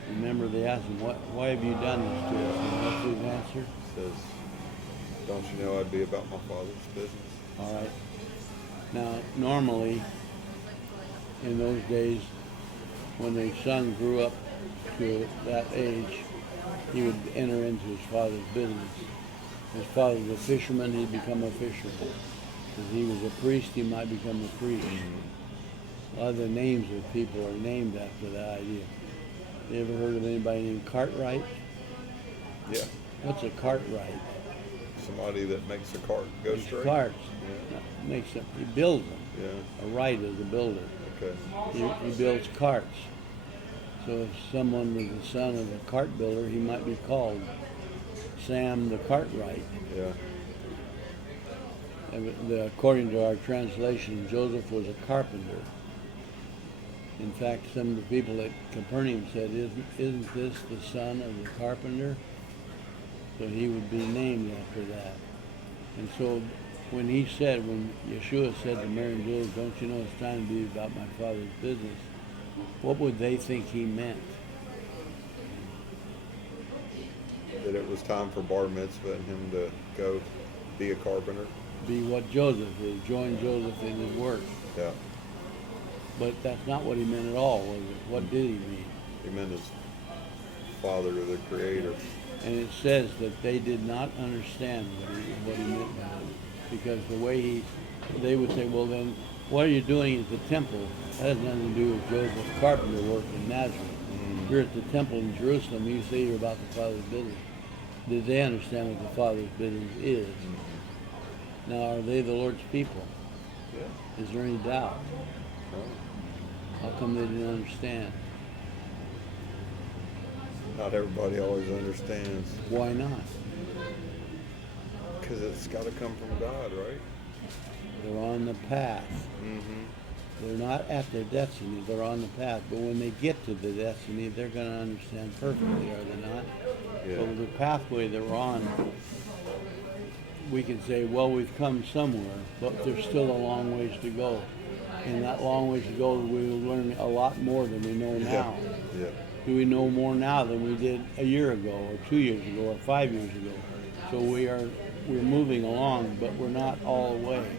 Remember, they asked him, why have you done this to us? And what's his answer? Says, don't you know I'd be about my Father's business? All right. Now, normally, in those days, when the son grew up to that age, he would enter into his father's business. His father was a fisherman, he'd become a fisherman. If he was a priest, he might become a priest. A lot of the names of people are named after that idea. You ever heard of anybody named Cartwright? Yeah. What's a Cartwright? Somebody that makes a cart go Makes straight? carts. Yeah. Makes them. He builds them. Yeah. A wright is a builder. Okay. He builds carts. So if someone was the son of a cart builder, he might be called Sam the Cartwright. Yeah. According to our translation, Joseph was a carpenter. In fact, some of the people at Capernaum said, isn't this the son of the carpenter? So he would be named after that. And so when Yeshua said to Mary and Joseph, don't you know it's time to be about my Father's business, what would they think he meant? That it was time for bar mitzvah and him to go be a carpenter? Be what Joseph is, join Joseph in his work. Yeah. But that's not what he meant at all, was it? What did he mean? He meant his father or the creator. And it says that they did not understand what he meant by it. Because the way they would say, well then, what are you doing at the temple? That has nothing to do with Joseph's carpenter work in Nazareth. Mm-hmm. You're at the temple in Jerusalem, you say you're about the Father's business. Did they understand what the Father's business is? Mm-hmm. Now, are they the Lord's people? Yeah. Is there any doubt? No. How come they didn't understand? Not everybody always understands. Why not? Because it's got to come from God, right? They're on the path. Mm-hmm. They're not at their destiny, they're on the path. But when they get to the destiny, they're going to understand perfectly, are they not? Yeah. So the pathway they're on, we can say, well, we've come somewhere, but there's still a long ways to go. And that long ways to go, we will learn a lot more than we know now. Yeah. Do we know more now than we did a year ago, or 2 years ago, or 5 years ago? So we're moving along, but we're not all the way.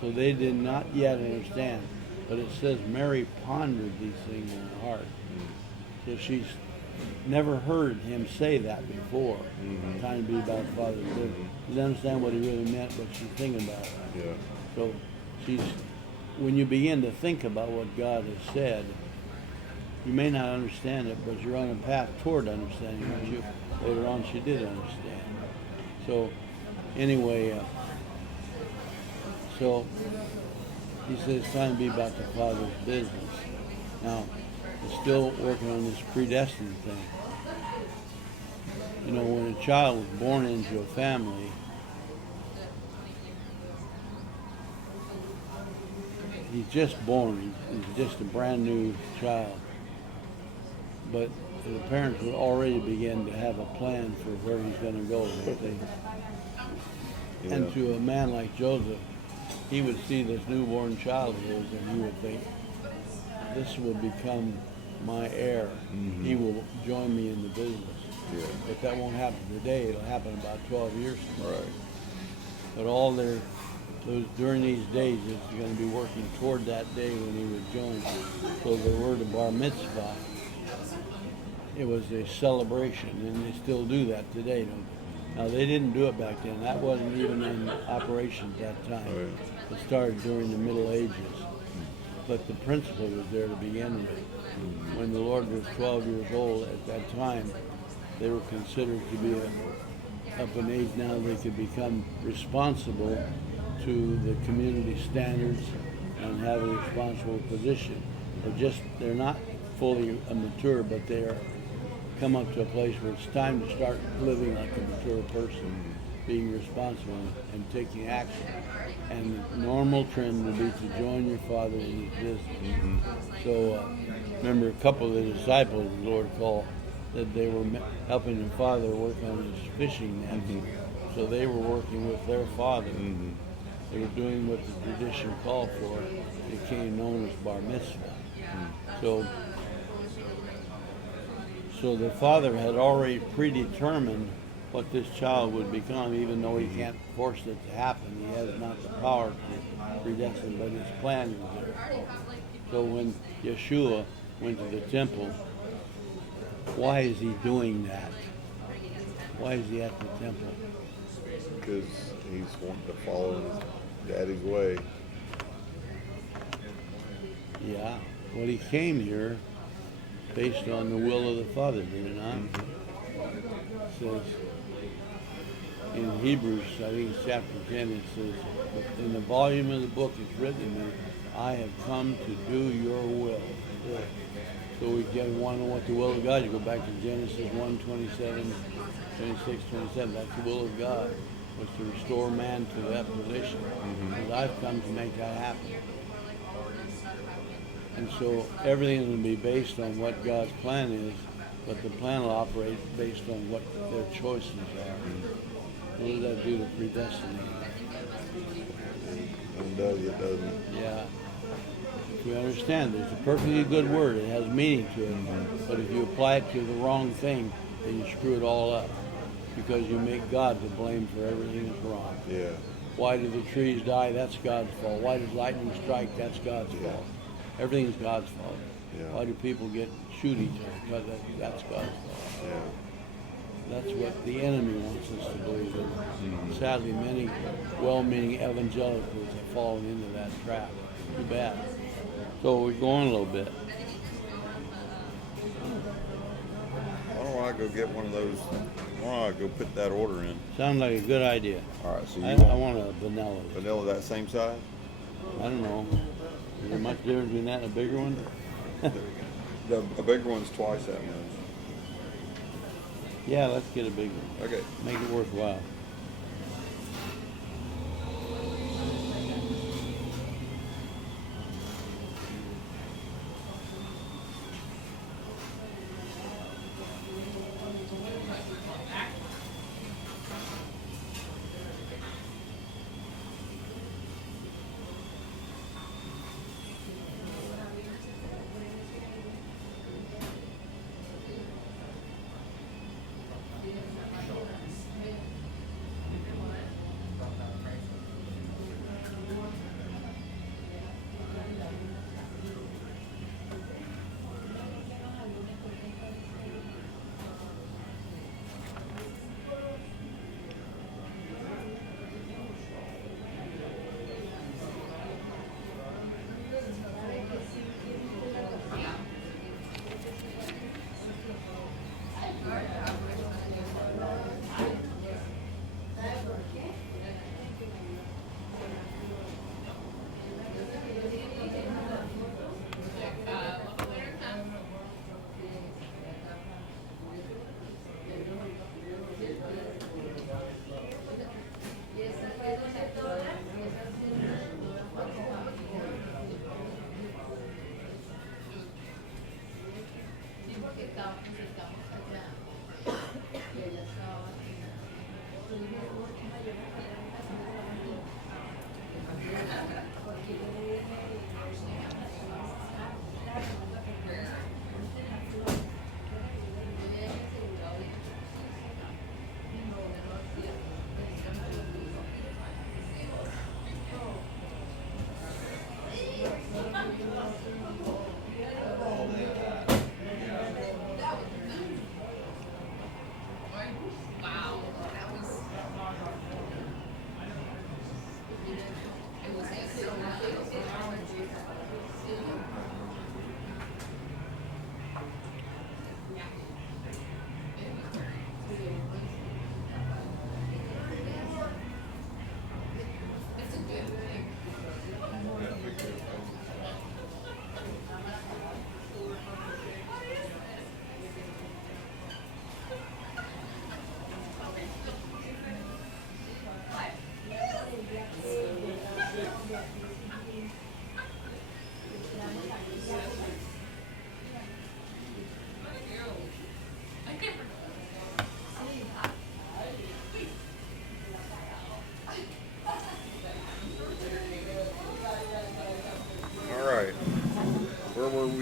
So they did not yet understand. But it says Mary pondered these things in her heart. So she's never heard him say that before. Mm-hmm. Time to be about the Father's business. She doesn't understand what he really meant, but she's thinking about it. Yeah. So when you begin to think about what God has said, you may not understand it, but you're on a path toward understanding it. Later on, she did understand. So, anyway, so he says it's time to be about the Father's business. Now, we're still working on this predestined thing. You know, when a child is born into a family, he's just born. He's just a brand new child. But the parents would already begin to have a plan for where he's going to go. Yeah. And to a man like Joseph, he would see this newborn child of his and he would think, this will become my heir. Mm-hmm. He will join me in the business. Yeah. But that won't happen today. It'll happen about 12 years from now. Right. But during these days, it's going to be working toward that day when he would join. So the word of bar mitzvah, it was a celebration, and they still do that today. Now, they didn't do it back then. That wasn't even in operation at that time. Right. It started during the Middle Ages. But the principle was there to begin with. Mm-hmm. When the Lord was 12 years old at that time, they were considered to be of an age now they could become responsible to the community standards and have a responsible position. They're not fully mature, but they are come up to a place where it's time to start living like a mature person. being responsible and taking action. And the normal trend would be to join your father in his business. So remember, a couple of the disciples, the Lord called, that they were helping their father work on his fishing net. So they were working with their father. They were doing what the tradition called for. It became known as bar mitzvah. So the father had already predetermined what this child would become, even though he can't force it to happen. He has not the power to predestine, but his plan is there. So when Yeshua went to the temple, why is he doing that? Why is he at the temple? Because he's wanting to follow his daddy's way. Yeah. Well, he came here based on the will of the Father, did it not? It says in Hebrews, I think it's chapter 10, it says, in the volume of the book it's written, I have come to do your will. So we want to know what the will of God. You go back to Genesis 1, 27, 26, 27. That's the will of God, was to restore man to that position. And I've come to make that happen. And so everything will be based on what God's plan is, but the plan will operate based on what their choices are. What does that do to predestinate? It does, it doesn't. Yeah. If we understand it's a perfectly good word, it has meaning to it, but if you apply it to the wrong thing, then you screw it all up, because you make God to blame for everything that's wrong. Yeah. Why do the trees die? That's God's fault. Why does lightning strike? That's God's fault. Everything's God's fault. Yeah. Why do people shoot each other? Because that's God's fault. Yeah. That's what the enemy wants us to believe in. Sadly, many well-meaning evangelicals have fallen into that trap. Too bad. So we go on a little bit. Why don't I go get one of those? Why don't I go put that order in? Sounds like a good idea. All right, so I you want a vanilla. vanilla that same size? I don't know. Is there much difference between that and a bigger one? A bigger one's twice that much. Yeah, let's get a big one. Okay. Make it worthwhile.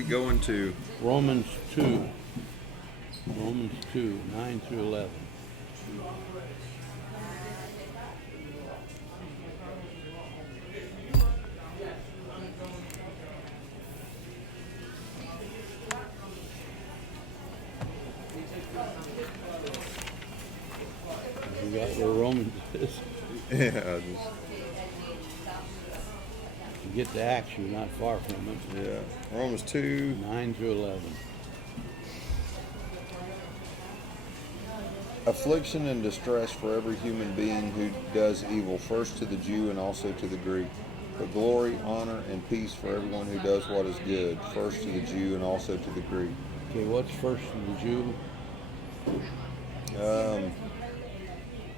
going to Romans 2. Romans 2, 9 through 11. You got where Romans is. yeah, just, You get to Acts, you're not far from it. yeah. Romans 2. 9 through 11. Affliction and distress for every human being who does evil, first to the Jew and also to the Greek. But glory, honor, and peace for everyone who does what is good, first to the Jew and also to the Greek. Okay, what's first to the Jew?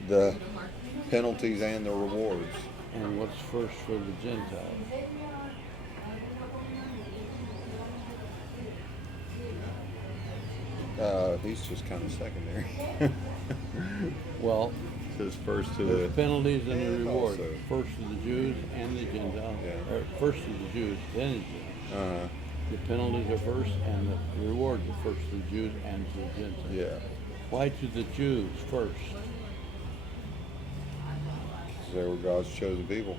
The penalties and the rewards. And what's first for the Gentile? He's just kind of secondary. Well, Says first to there's the penalties and the and rewards. also. First to the Jews and the Gentiles. Yeah. Or first to the Jews, then the Gentiles. uh, The penalties are first, and the rewards are first to the Jews and to the Gentiles. yeah. Why to the Jews first? They were God's chosen people.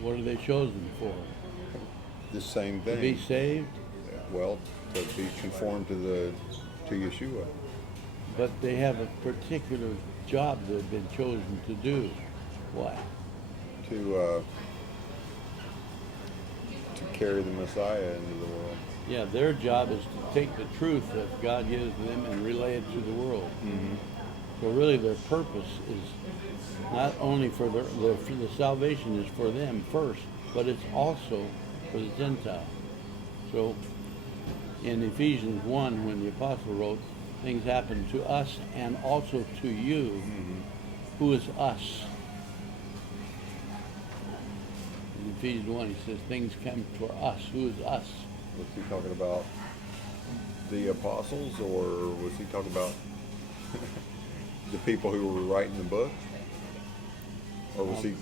What are they chosen for? The same To thing. be saved? Well, to be conformed to Yeshua. But they have a particular job they've been chosen to do. Why? To carry the Messiah into the world. Yeah, their job is to take the truth that God gives them and relay it to the world. Mm-hmm. So really their purpose is not only for the salvation is for them first, but it's also for the Gentile. So in Ephesians 1, when the apostle wrote, things happen to us and also to you. Mm-hmm. Who is us? In Ephesians 1, he says, things come for us. Who is us? Was he talking about the apostles, or was he talking about the people who were writing the book? Or was he?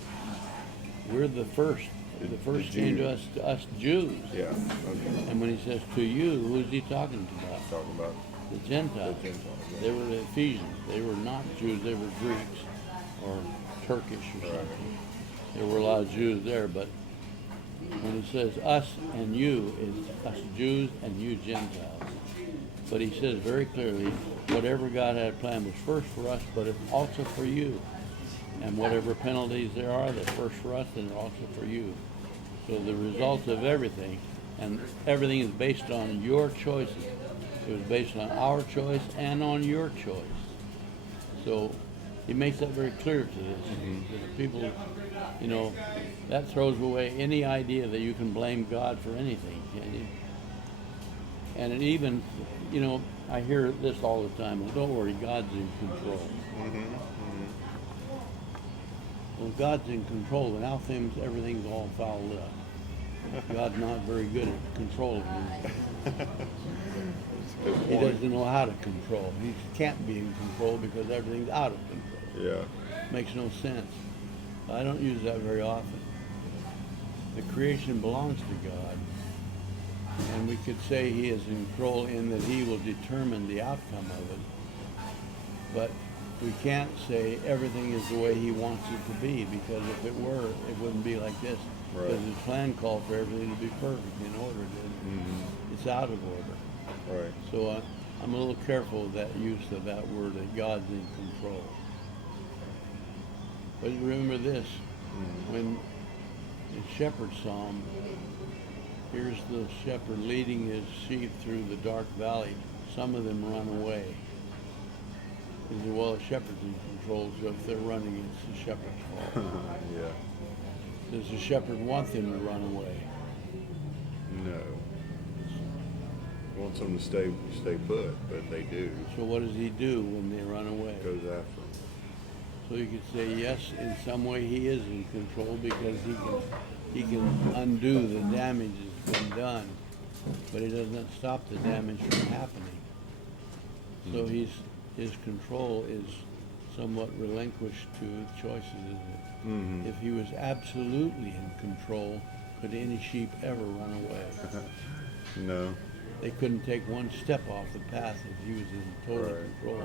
We're the first. The first came to us Jews. Yeah. Okay. And when he says to you, who is he talking about? Talking about The Gentiles. the Gentiles. Yeah. They were the Ephesians. They were not Jews. They were Greeks or Turkish or Right. something. There were a lot of Jews there, but when he says us and you, it's us Jews and you Gentiles. But he says very clearly, whatever God had planned was first for us, but it's also for you. And whatever penalties there are, they're first for us and they're also for you. So the result of everything, and everything is based on your choices. It was based on our choice and on your choice. So he makes that very clear to this. That people, you know, that throws away any idea that you can blame God for anything, can you? And it even, you know, I hear this all the time. Well, don't worry, God's in control. Mm-hmm. Well, God's in control, and now everything's all fouled up. God's not very good at controlling anything. He doesn't know how to control. He can't be in control because everything's out of control. Yeah. Makes no sense. I don't use that very often. The creation belongs to God, and we could say he is in control in that he will determine the outcome of it. But we can't say everything is the way he wants it to be, because if it were, it wouldn't be like this. Right. Because his plan called for everything to be perfect in order. It's out of order. Right. So I'm a little careful of that use of that word, that God's in control. But remember this, when the shepherd psalm, here's the shepherd leading his sheep through the dark valley. Some of them run away. He said, well, the shepherd's in control, so if they're running, it's the shepherd's fault. Yeah. Does the shepherd want them to run away? No. He wants them to stay put, but they do. So what does he do when they run away? Goes after them. So you could say, yes, in some way he is in control, because he can undo the damage that's been done, but he doesn't stop the damage from happening. So his control is somewhat relinquished to choices, isn't it? Mm-hmm. If he was absolutely in control, could any sheep ever run away? No. they couldn't take one step off the path if he was in total control,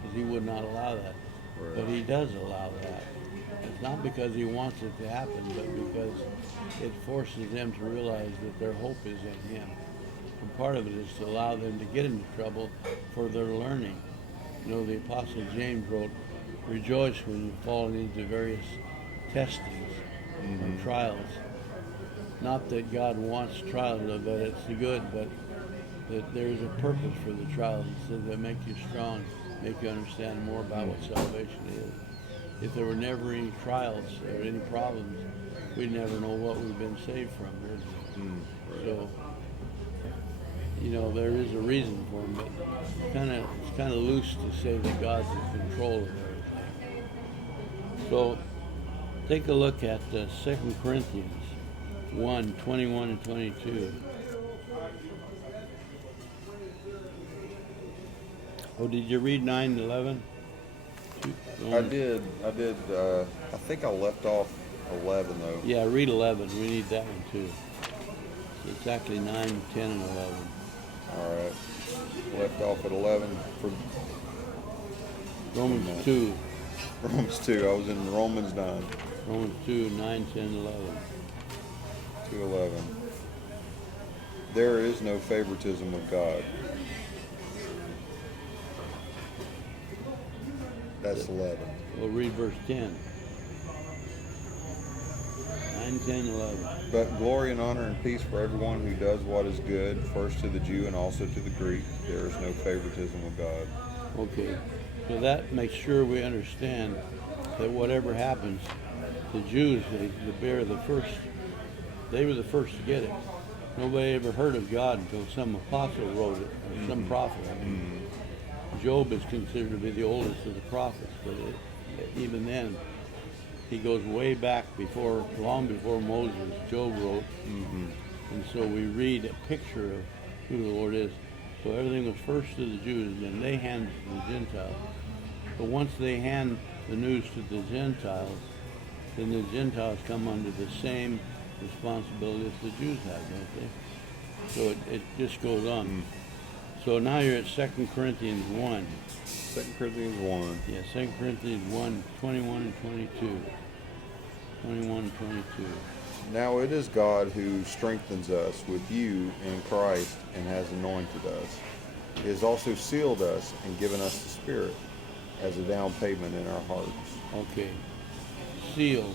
because he would not allow that. Right. But he does allow that. It's not because he wants it to happen, but because it forces them to realize that their hope is in him. And part of it is to allow them to get into trouble for their learning. You know, the Apostle James wrote, "Rejoice when you fall into various testings and trials." Not that God wants trials, that it's good, but that there's a purpose for the trials, so that make you strong, make you understand more about what salvation is. If there were never any trials or any problems, we'd never know what we've been saved from, would we? So, you know, there is a reason for them, but it's kind of loose to say that God's in control of everything. So, take a look at 2 Corinthians 1, 21 and 22. Oh, did you read 9 and 11? I did. I think I left off 11 though. Yeah, read 11. We need that one too. So it's actually 9, 10, and 11. All right. Left off at 11 for Romans 2. Romans 2. I was in Romans 9. Romans 2, 9, 10, 11. 2:11. There is no favoritism of God. That's 11. We'll read verse 10. 9, 10, 11. But glory and honor and peace for everyone who does what is good, first to the Jew and also to the Greek. There is no favoritism of God. Okay. So that makes sure we understand that whatever happens, the Jews, they bear the first, they were the first to get it. Nobody ever heard of God until some apostle wrote it, or some prophet. I mean, Job is considered to be the oldest of the prophets, but even then, he goes way back long before Moses, Job wrote. And so we read a picture of who the Lord is. So everything was first to the Jews, and then they hand it to the Gentiles. But once they hand the news to the Gentiles, then the Gentiles come under the same responsibility as the Jews have, don't they? So it just goes on. So now you're at 2 Corinthians 1. 2 Corinthians 1. Yeah, 2 Corinthians 1, 21 and 22. 21 and 22. Now it is God who strengthens us with you in Christ and has anointed us. He has also sealed us and given us the Spirit as a down payment in our hearts. Okay. Seal.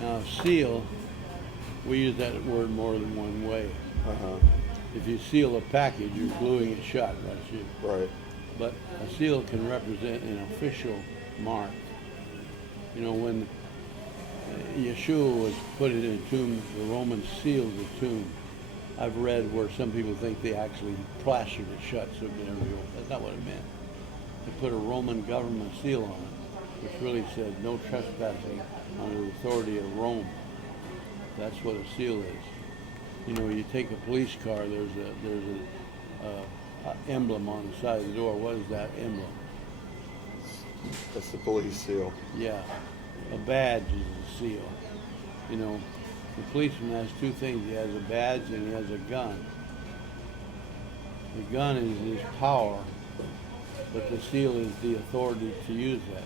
Now, seal, we use that word more than one way. If you seal a package, you're gluing it shut, Right. But a seal can represent an official mark. You know, when Yeshua was put in a tomb, the Romans sealed the tomb. I've read where some people think they actually plastered it shut so it could never be opened. That's not what it meant. They put a Roman government seal on it, which really said no trespassing under the authority of Rome. That's what a seal is. You know, you take a police car, there's a emblem on the side of the door. What is that emblem? That's the police seal. Yeah, a badge is a seal. You know, the policeman has two things. He has a badge and he has a gun. The gun is his power, but the seal is the authority to use that.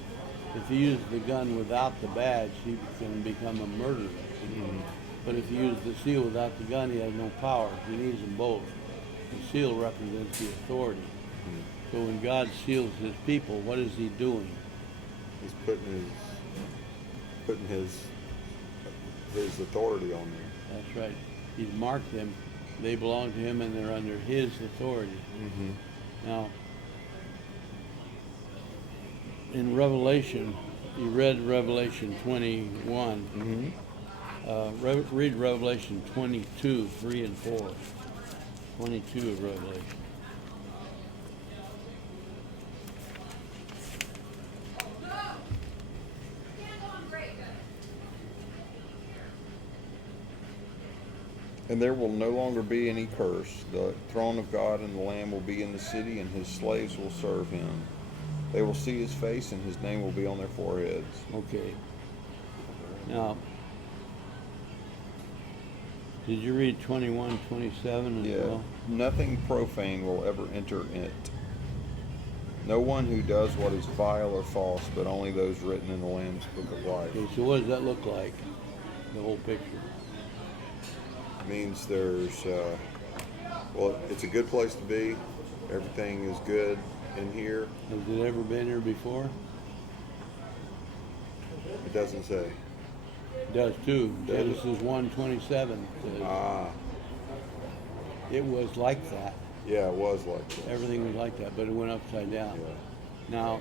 If he uses the gun without the badge, he can become a murderer. But if he uses the seal without the gun, he has no power. He needs them both. The seal represents the authority. So when God seals his people, what is he doing? He's putting his authority on them. That's right. He's marked them. They belong to him and they're under his authority. Now, in Revelation, you read Revelation 21. Read Revelation 22, 3 and 4. 22 of Revelation. And there will no longer be any curse. The throne of God and the Lamb will be in the city, and his slaves will serve him. They will see his face, and his name will be on their foreheads. Okay. Now, Did you read 21, 27 as Yeah. well? Nothing profane will ever enter it. No one who does what is vile or false, but only those written in the Lamb's Book of Life. Okay, so what does that look like? The whole picture. Means there's, well, it's a good place to be. Everything is good in here. Has it ever been here before? It doesn't say. It does too. Does it? Genesis 1:27 says Ah, it was like that. yeah, it was like that. Everything was like that, but it went upside down. Yeah.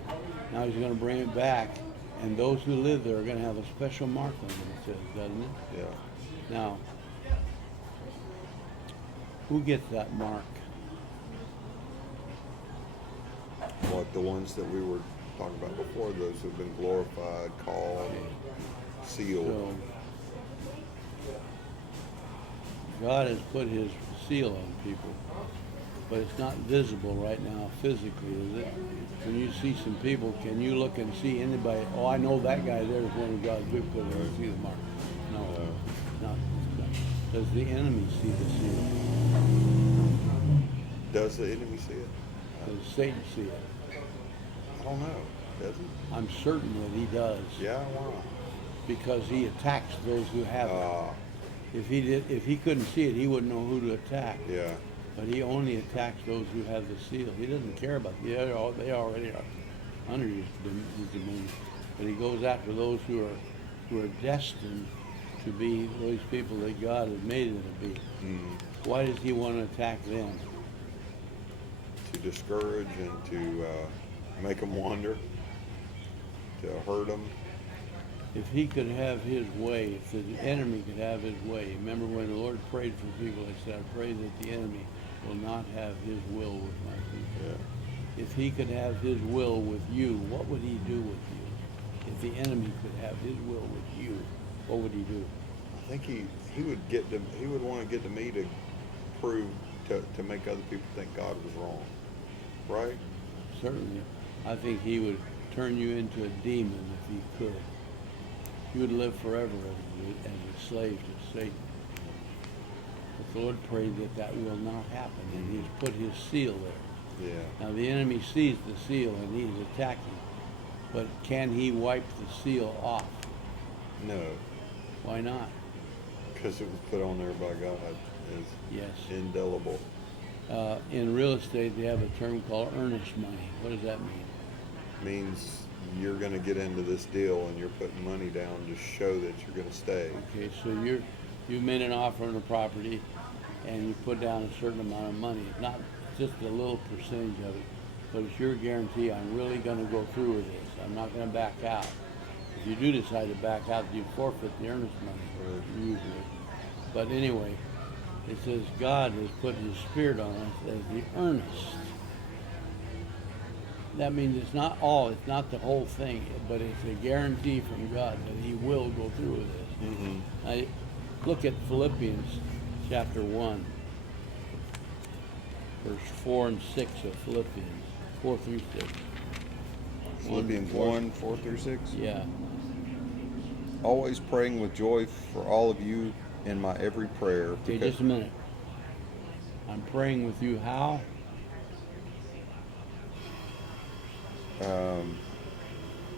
Now he's going to bring it back, and those who live there are going to have a special mark on them, it says, doesn't it? Yeah. Now, who gets that mark? Like the ones that we were talking about before, those who've been glorified, called, sealed. So, God has put his seal on people, but it's not visible right now physically, is it? When you see some people, can you look and see anybody? Oh, I know that guy there is one of God's people. Put there and see the mark. No, not. Does the enemy see the seal? Does the enemy see it? Does Satan see it? I don't know. Does he? I'm certain that he does. Yeah, why? Because he attacks those who have it. Ah, If he couldn't see it, he wouldn't know who to attack. yeah. But he only attacks those who have the seal. He doesn't care about the other. They already are under his dominion. But he goes after those who are destined to be those people that God has made them to be. Mm. Why does he want to attack them? To discourage and to make them wonder, to hurt them. If he could have his way, if the enemy could have his way. Remember when the Lord prayed for people, he said, I pray that the enemy will not have his will with my people. Yeah. If he could have his will with you, what would he do with you? If the enemy could have his will with you, what would he do? I think he would get to, he would want to get to me to prove, to make other people think God was wrong. Right? Certainly. I think he would turn you into a demon if he could. You would live forever as a slave to Satan. But the Lord prayed that that will not happen, and he's put his seal there. Yeah. Now the enemy sees the seal and he's attacking, but can he wipe the seal off? No, Why not? because it was put on there by God as Yes. indelible. In real estate, they have a term called earnest money. What does that mean? Means you're going to get into this deal and you're putting money down to show that you're going to stay. Okay, so you made an offer on a property, and you put down a certain amount of money. Not just a little percentage of it, but it's your guarantee. I'm really going to go through with this. I'm not going to back out. If you do decide to back out, you forfeit the earnest money usually. But anyway, it says God has put his spirit on us as the earnest. That means it's not the whole thing, but it's a guarantee from God that he will go through with this. Mm-hmm. I look at Philippians chapter 1, verse 4 and 6 of Philippians, 4 through 6. Philippians 1, 4 through 6. Yeah. Always praying with joy for all of you in my every prayer. Okay, just a minute. I'm praying with you how?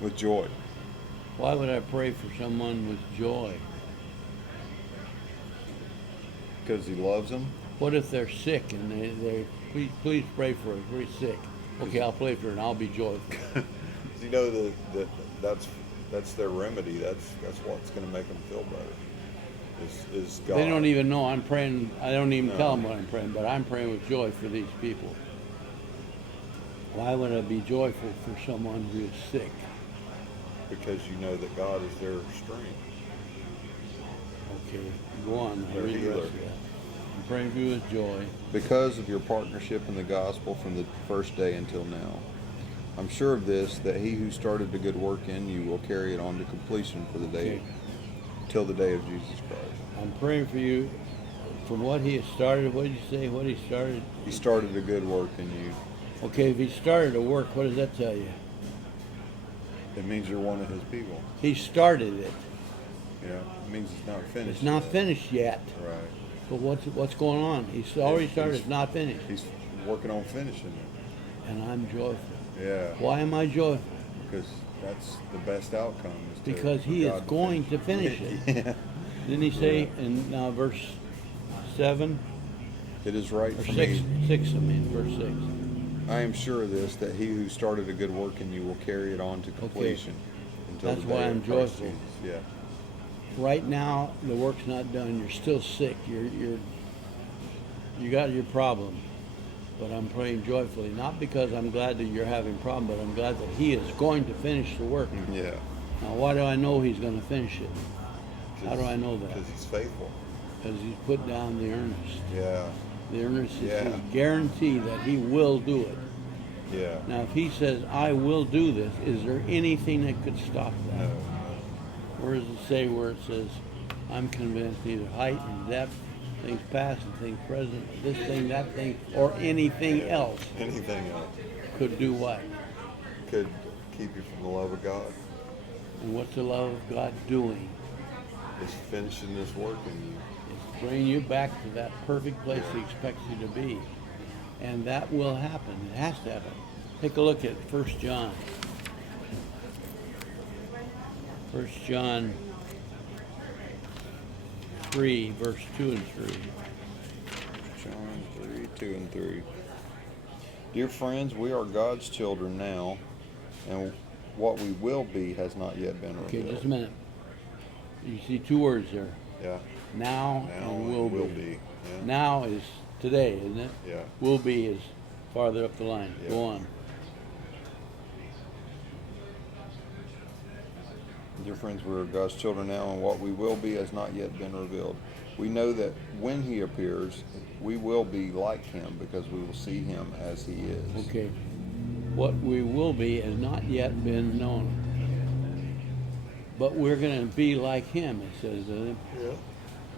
With joy. Why would I pray for someone with joy? Because he loves them. What if they're sick and they please pray for us, we're sick. Okay, I'll pray for her and I'll be joyful. You know that's their remedy. That's what's going to make them feel better. Is God. They don't even know I'm praying. I don't even No. tell them what I'm praying, but I'm praying with joy for these people. Why would I be joyful for someone who is sick? Because you know that God is their strength. Okay, go on. Their Read the rest healer. of that. I'm praying for you with joy. Because of your partnership in the gospel from the first day until now. I'm sure of this, that he who started the good work in you will carry it on to completion for the day, Okay. till the day of Jesus Christ. I'm praying for you from what he has started. What did you say? What he started? He started a good work in you. Okay, if he started a work, what does that tell you? It means you're one of his people. He started it. Yeah, it means it's not finished. It's not yet. finished yet. Right. But what's going on? He's already started. It's not finished. He's working on finishing it. And I'm joyful. Yeah. Why am I joyful? Because that's the best outcome. Because he is going to finish it. Yeah. Didn't he say in verse 7? It is right Or for 6, me. 6, verse 6. I am sure of this, that he who started a good work in you will carry it on to completion. Until That's the day why of I'm Christ joyful. Jesus. Yeah. Right now, the work's not done. You're still sick. You got your problem. But I'm praying joyfully, not because I'm glad that you're having a problem, but I'm glad that he is going to finish the work. Yeah. Now, why do I know he's going to finish it? How do I know that? Because he's faithful. Because he's put down the earnest. Yeah. The earnest is Yeah. his guarantee that he will do it. Yeah. Now, if he says, I will do this, is there anything that could stop that? No. Where does it say where it says, I'm convinced neither height and depth, things past and things present, this thing, that thing, or anything else Anything else could do what? could keep you from the love of God. And what's the love of God doing? It's finishing this work in you. It's bringing you back to that perfect place he expects you to be. And that will happen. It has to happen. Take a look at 1 John. 1 John 3, verse 2 and 3. John 3, 2 and 3. Dear friends, we are God's children now, and what we will be has not yet been revealed. Okay, just a minute. You see two words there. Yeah. Now, Now and will be. Yeah. Now is today, isn't it? Yeah. Will be is farther up the line. Yeah. Go on. Dear friends, we are God's children now, and what we will be has not yet been revealed. We know that when he appears, we will be like him because we will see him as he is. Okay. What we will be has not yet been known. But we're going to be like him, it says, doesn't it? Yeah.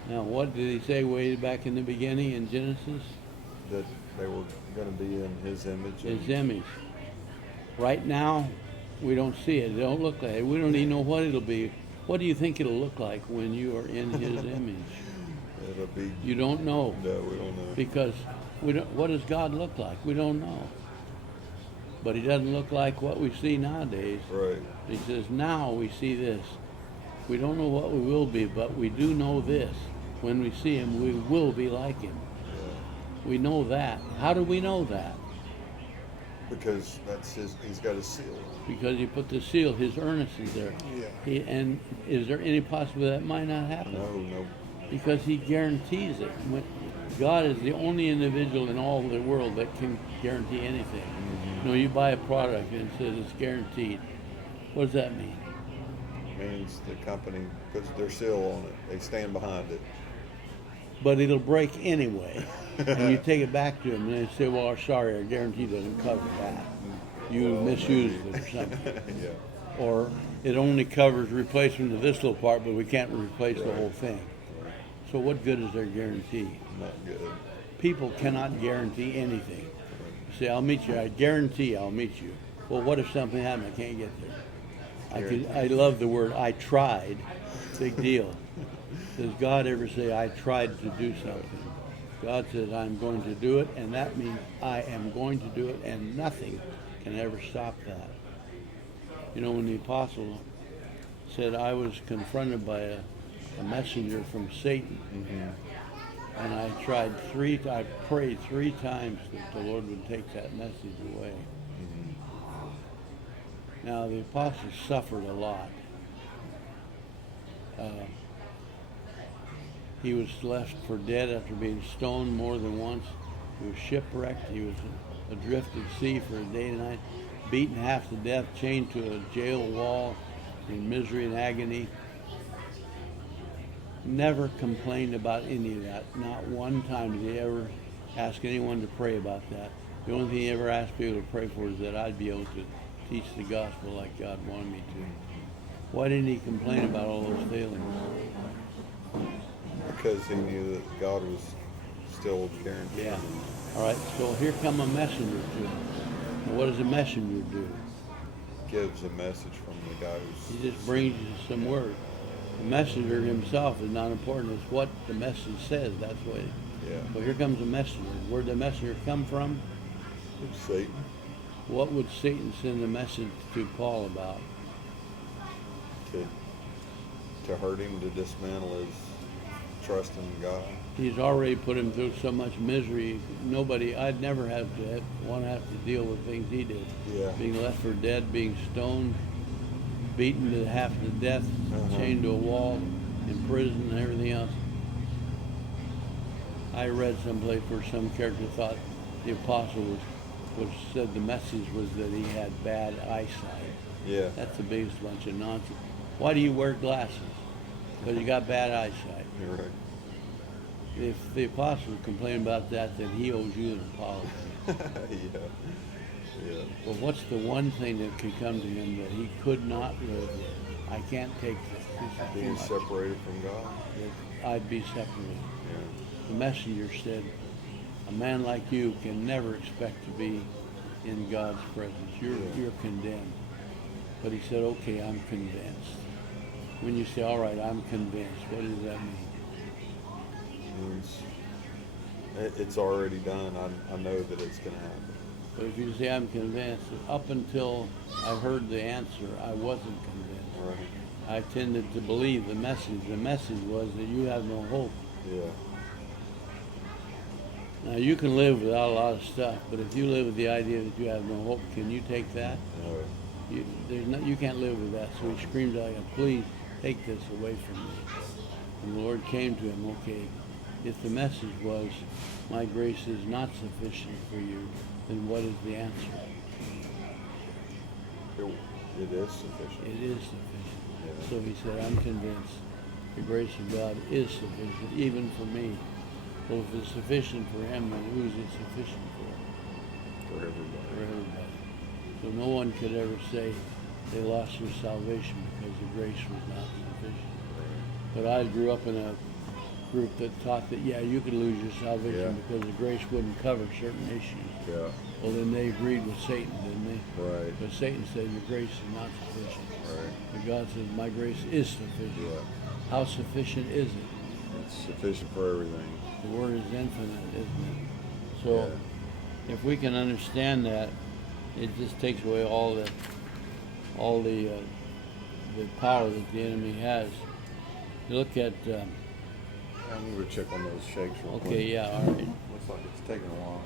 Now, what did he say way back in the beginning in Genesis? That they were going to be in his image. His image. Right now, we don't see it. It don't look like it. We don't even know what it'll be. What do you think it'll look like when you are in his image? It'll be. You don't know. No, we don't know. Because we don't. What does God look like? We don't know. But he doesn't look like what we see nowadays. Right. He says, now we see this. We don't know what we will be, but we do know this. When we see him, we will be like him. Yeah. We know that. How do we know that? Because that's he's got a seal. Because he put the seal, his earnest is there. Yeah. And is there any possibility that might not happen? No. Because he guarantees it. God is the only individual in all the world that can guarantee anything. Mm-hmm. You know, you buy a product and it says it's guaranteed. What does that mean? Means the company puts their seal on it. They stand behind it. But it'll break anyway. And you take it back to them and they say, well, sorry, our guarantee doesn't cover that. You misused it or something. Yeah. Or it only covers replacement of this little part, but we can't replace the whole thing. Right. So what good is their guarantee? Not good. People cannot guarantee anything. You say, I'll meet you. I guarantee I'll meet you. Well, what if something happens? I can't get there. I love the word I tried. Big deal. Does God ever say, I tried to do something? God says, I'm going to do it, and that means I am going to do it, and nothing can ever stop that. You know, when the apostle said, I was confronted by a messenger from Satan, and I prayed 3 times that the Lord would take that message away. Now, the apostle suffered a lot. He was left for dead after being stoned more than once. He was shipwrecked. He was adrift at sea for a day and night, beaten half to death, chained to a jail wall in misery and agony. Never complained about any of that. Not one time did he ever ask anyone to pray about that. The only thing he ever asked people to pray for is that I'd be able to teach the gospel like God wanted me to. Why didn't he complain about all those failings? Because he knew that God was still guaranteed. Yeah. All right, so here come a messenger to him. And what does a messenger do? Gives a message from the guy who's. He just brings you some word. The messenger himself is not important. It's what the message says. That's what. Yeah. So here comes a messenger. Where'd the messenger come from? It's Satan. What would Satan send a message to Paul about? To hurt him, to dismantle his trust in God. He's already put him through so much misery. I'd never have to deal with things he did. Yeah. Being left for dead, being stoned, beaten to half to death, chained to a wall, in prison, and everything else. I read someplace where some character thought the apostle said the message was that he had bad eyesight. Yeah. That's the biggest bunch of nonsense. Why do you wear glasses? Because you got bad eyesight. You're right. If the apostle complained about that, then he owes you an apology. Yeah. Well, what's the one thing that could come to him that he could not live with? I can't take this. This is too Being much. separated from God. I'd be separated. Yeah. The messenger said, a man like you can never expect to be in God's presence. You're condemned. But he said, okay, I'm convinced. When you say, all right, I'm convinced, what does that mean? Means it's already done. I know that it's going to happen. But if you say I'm convinced, up until I heard the answer, I wasn't convinced. Right. I tended to believe the message. The message was that you have no hope. Yeah. Now, you can live without a lot of stuff, but if you live with the idea that you have no hope, can you take that? No. You can't live with that. So he screams out, please take this away from me. And the Lord came to him, okay, if the message was, my grace is not sufficient for you, then what is the answer? It is sufficient. It is sufficient. Yeah. So he said, I'm convinced the grace of God is sufficient, even for me. Well, if it's sufficient for him, then who is it sufficient for? For everybody. For everybody. So no one could ever say they lost their salvation because the grace was not sufficient. Right. But I grew up in a group that taught that, yeah, you could lose your salvation because the grace wouldn't cover certain issues. Yeah. Well, then they agreed with Satan, didn't they? Right. But Satan said your grace is not sufficient. Right. But God says my grace is sufficient. Yeah. How sufficient is it? It's sufficient for everything. The word is infinite, isn't it? So if we can understand that, it just takes away all the power that the enemy has. You look at. I'm going to check on those shakes real quick. Okay, yeah, all right. Looks like it's taking a while.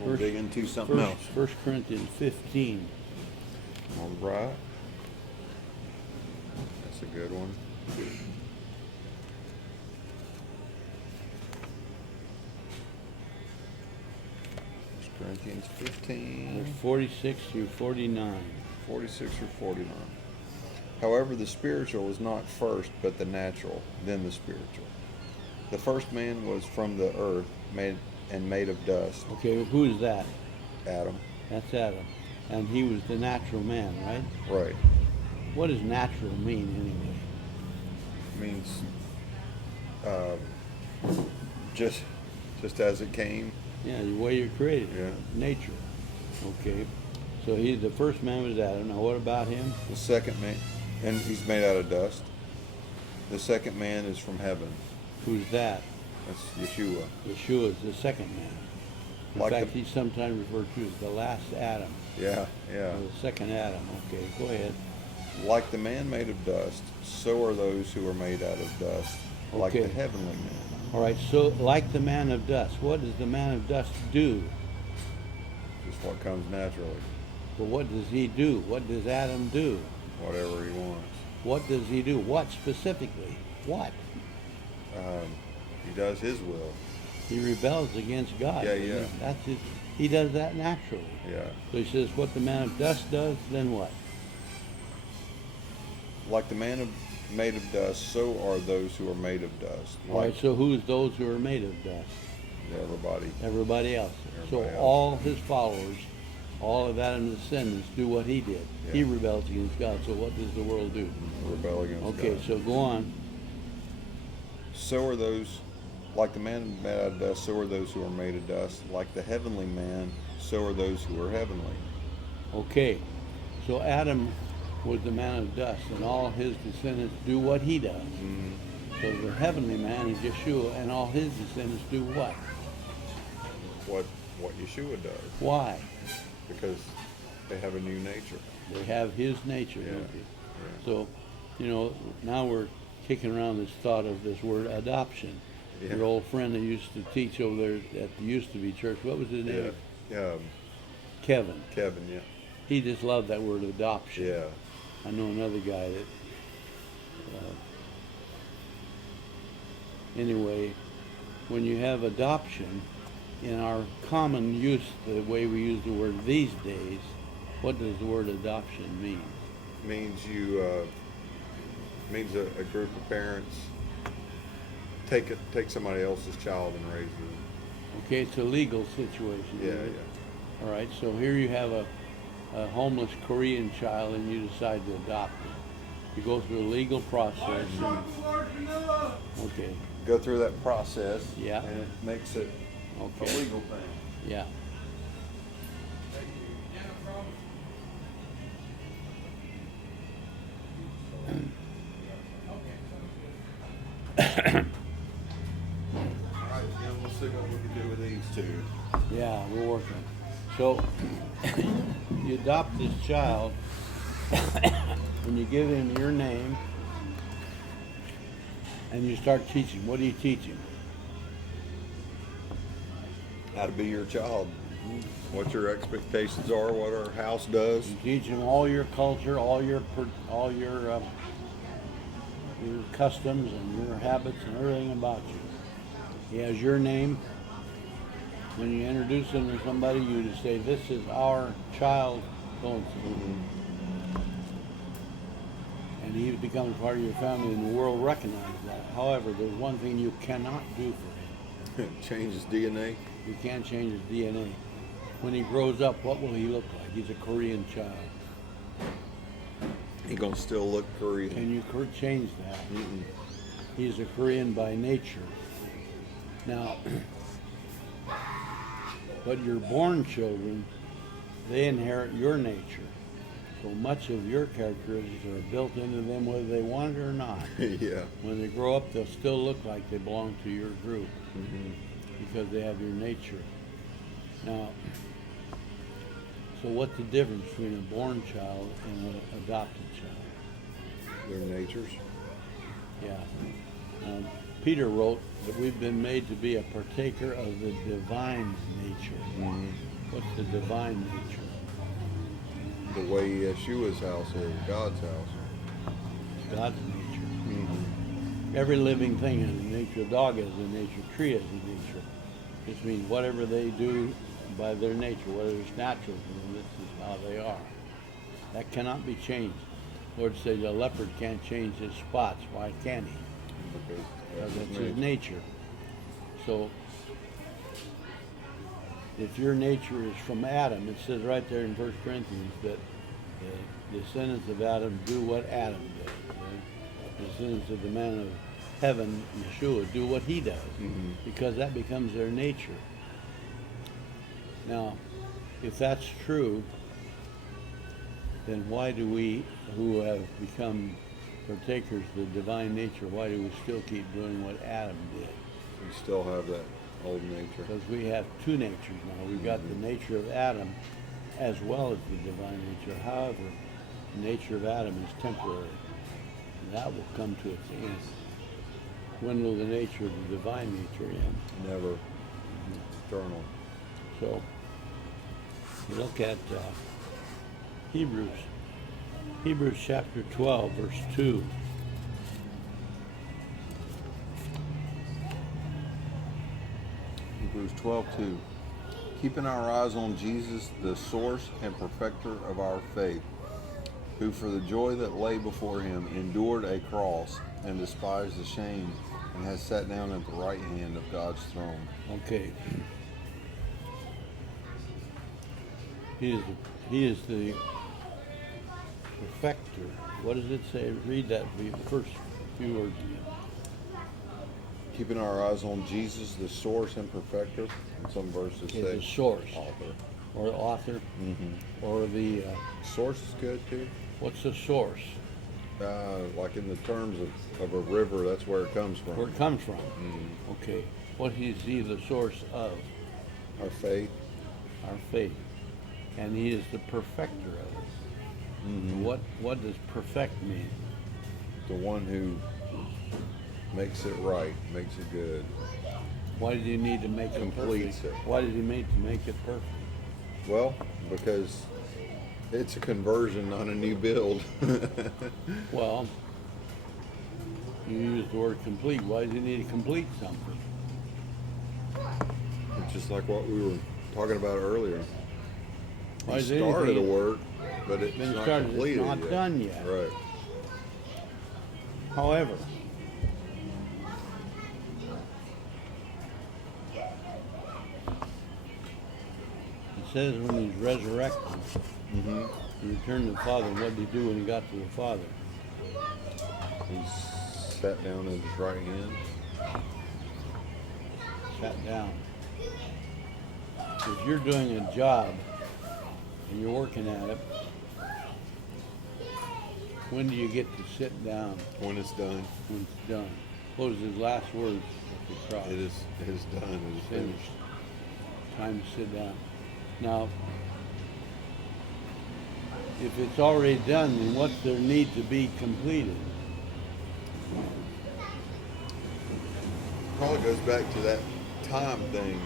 We'll dig into something else. 1 Corinthians 15. All right. That's a good one. 1 Corinthians 15. Verse 46 through 49. 46 or 49. However, the spiritual is not first, but the natural, then the spiritual. The first man was from the earth, made of dust. Okay, who is that? Adam. That's Adam. And he was the natural man, right? Right. What does natural mean anyway? Means just as it came. Yeah, the way you're created. Yeah. Nature. Okay. So the first man was Adam. Now what about him? The second man, and he's made out of dust. The second man is from heaven. Who's that? That's Yeshua. Yeshua is the second man. In Like fact, he's sometimes referred to as the last Adam. Yeah. Or the second Adam. Okay, go ahead. Like the man made of dust, so are those who are made out of dust, like Okay. the heavenly man. All right, so like the man of dust, what does the man of dust do? Just what comes naturally, Well, what does he do? What does Adam do? whatever he wants. What does he do? What specifically? What? He does his will. He rebels against God. Yeah, yeah. That's it. He does that naturally. Yeah. So he says, what the man of dust does, then what? Like the man made of dust, so are those who are made of dust. All right, so who's those who are made of dust? Everybody. Everybody else. So Everybody else. all his followers, all of Adam's descendants, do what he did. Yeah. He rebels against God. So what does the world do? Rebel against God. Okay, so go on. So are those, like the man made out of dust, so are those who are made of dust. Like the heavenly man, so are those who are heavenly. Okay, so Adam was the man of dust, and all his descendants do what he does. Mm-hmm. So the heavenly man is Yeshua, and all his descendants do what? What Yeshua does. Why? Because they have a new nature. They have his nature, Yeah. don't they? Yeah. So, now we're kicking around this thought of this word adoption. Yeah. Your old friend that used to teach over there at the used to be church, what was his name? Yeah. Kevin. Kevin, yeah. He just loved that word adoption. Yeah. I know another guy that, anyway, when you have adoption, in our common use, the way we use the word these days, what does the word adoption mean? Means means a group of parents take somebody else's child and raise it. Okay, it's a legal situation. Yeah, isn't it? yeah. All right, so here you have a homeless Korean child and you decide to adopt him. You go through a legal process. Okay, Go through that process. Yeah. And it makes it okay. a legal thing. Yeah. All right, Jim, we'll see what we can do with these two. Yeah, we're working. So you adopt this child and you give him your name and you start teaching. What do you teach him? How to be your child. What your expectations are, what our house does. You teach him all your culture, all your customs and your habits and everything about you. He has your name. When you introduce him to somebody, you just say, "This is our child," so and so. And he becomes part of your family, and the world recognizes that. However, there's one thing you cannot do for him. Change his DNA. You can't change his DNA. When he grows up, what will he look like? He's a Korean child. He gonna still look Korean. Can you change that? Mm-mm. He's a Korean by nature. Now, but your born children, they inherit your nature. So much of your characteristics are built into them whether they want it or not. Yeah. When they grow up, they'll still look like they belong to your group Mm-hmm. because they have your nature. Now, so what's the difference between a born child and an adopted child? Their natures. Yeah. Peter wrote that we've been made to be a partaker of the divine nature. Mm-hmm. What's the divine nature? The way Yeshua's house is, God's house. God's nature. Mm-hmm. Every living thing has a nature. A dog has a nature. A tree has a nature. This means whatever they do by their nature, whether it's natural to them, this is how they are. That cannot be changed. The Lord says a leopard can't change his spots. Why can't he? Because that's his nature. So, if your nature is from Adam, it says right there in 1 Corinthians that the descendants of Adam do what Adam did. Right? The descendants of the man of heaven, Yeshua, do what he does, Mm-hmm. because that becomes their nature. Now, if that's true, then why do we, who have become partakers of the divine nature, why do we still keep doing what Adam did? We still have that old nature. Because we have two natures now. We've got the nature of Adam as well as the divine nature. However, the nature of Adam is temporary. And that will come to its end. When will the nature of the divine nature end? Never. Eternal. So, you look at Hebrews. Hebrews chapter 12, verse 2. Hebrews 12:2. Keeping our eyes on Jesus, the source and perfecter of our faith, who for the joy that lay before him endured a cross and despised the shame, and has sat down at the right hand of God's throne. Okay. He is the perfecter. What does it say? Read that first few words again. Keeping our eyes on Jesus, the source and perfecter. And some verses Okay, say the source. author. Or author. Or the, Source is good too. what's the source? Like in the terms of a river, that's where it comes from. Where it comes from. Okay. What is he the source of? Our faith. Our faith. And he is the perfecter of it. What does perfect mean? The one who makes it right, makes it good. Why did he need to make it Completes perfect? it. Why did he make it perfect? Well, because it's a conversion, not a new build. Well, you used the word complete. Why does he need to complete something? It's just like what we were talking about earlier. Why He is started anything- a work, but it's Been not started, it's completed not yet. done yet. Right. However, it says when he's resurrected, he returned to the Father. And what did he do when he got to the Father? He sat down at his right hand. Sat down. If you're doing a job and you're working at it, when do you get to sit down? When it's done, When it's done. What was his last words at the cross? it is done. It is finished. Time to sit down. Now, if it's already done, then what's there need to be completed? Probably goes back to that time thing.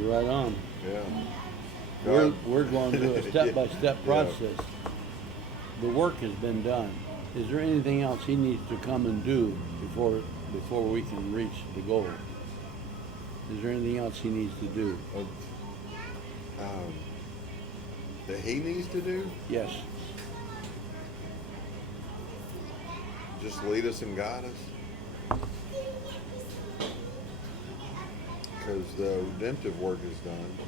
You're right on. Yeah. We're going through a step-by-step Yeah. process. The work has been done. Is there anything else he needs to come and do before we can reach the goal? Is there anything else he needs to do? That he needs to do? Yes. Just lead us and guide us. Because the redemptive work is done.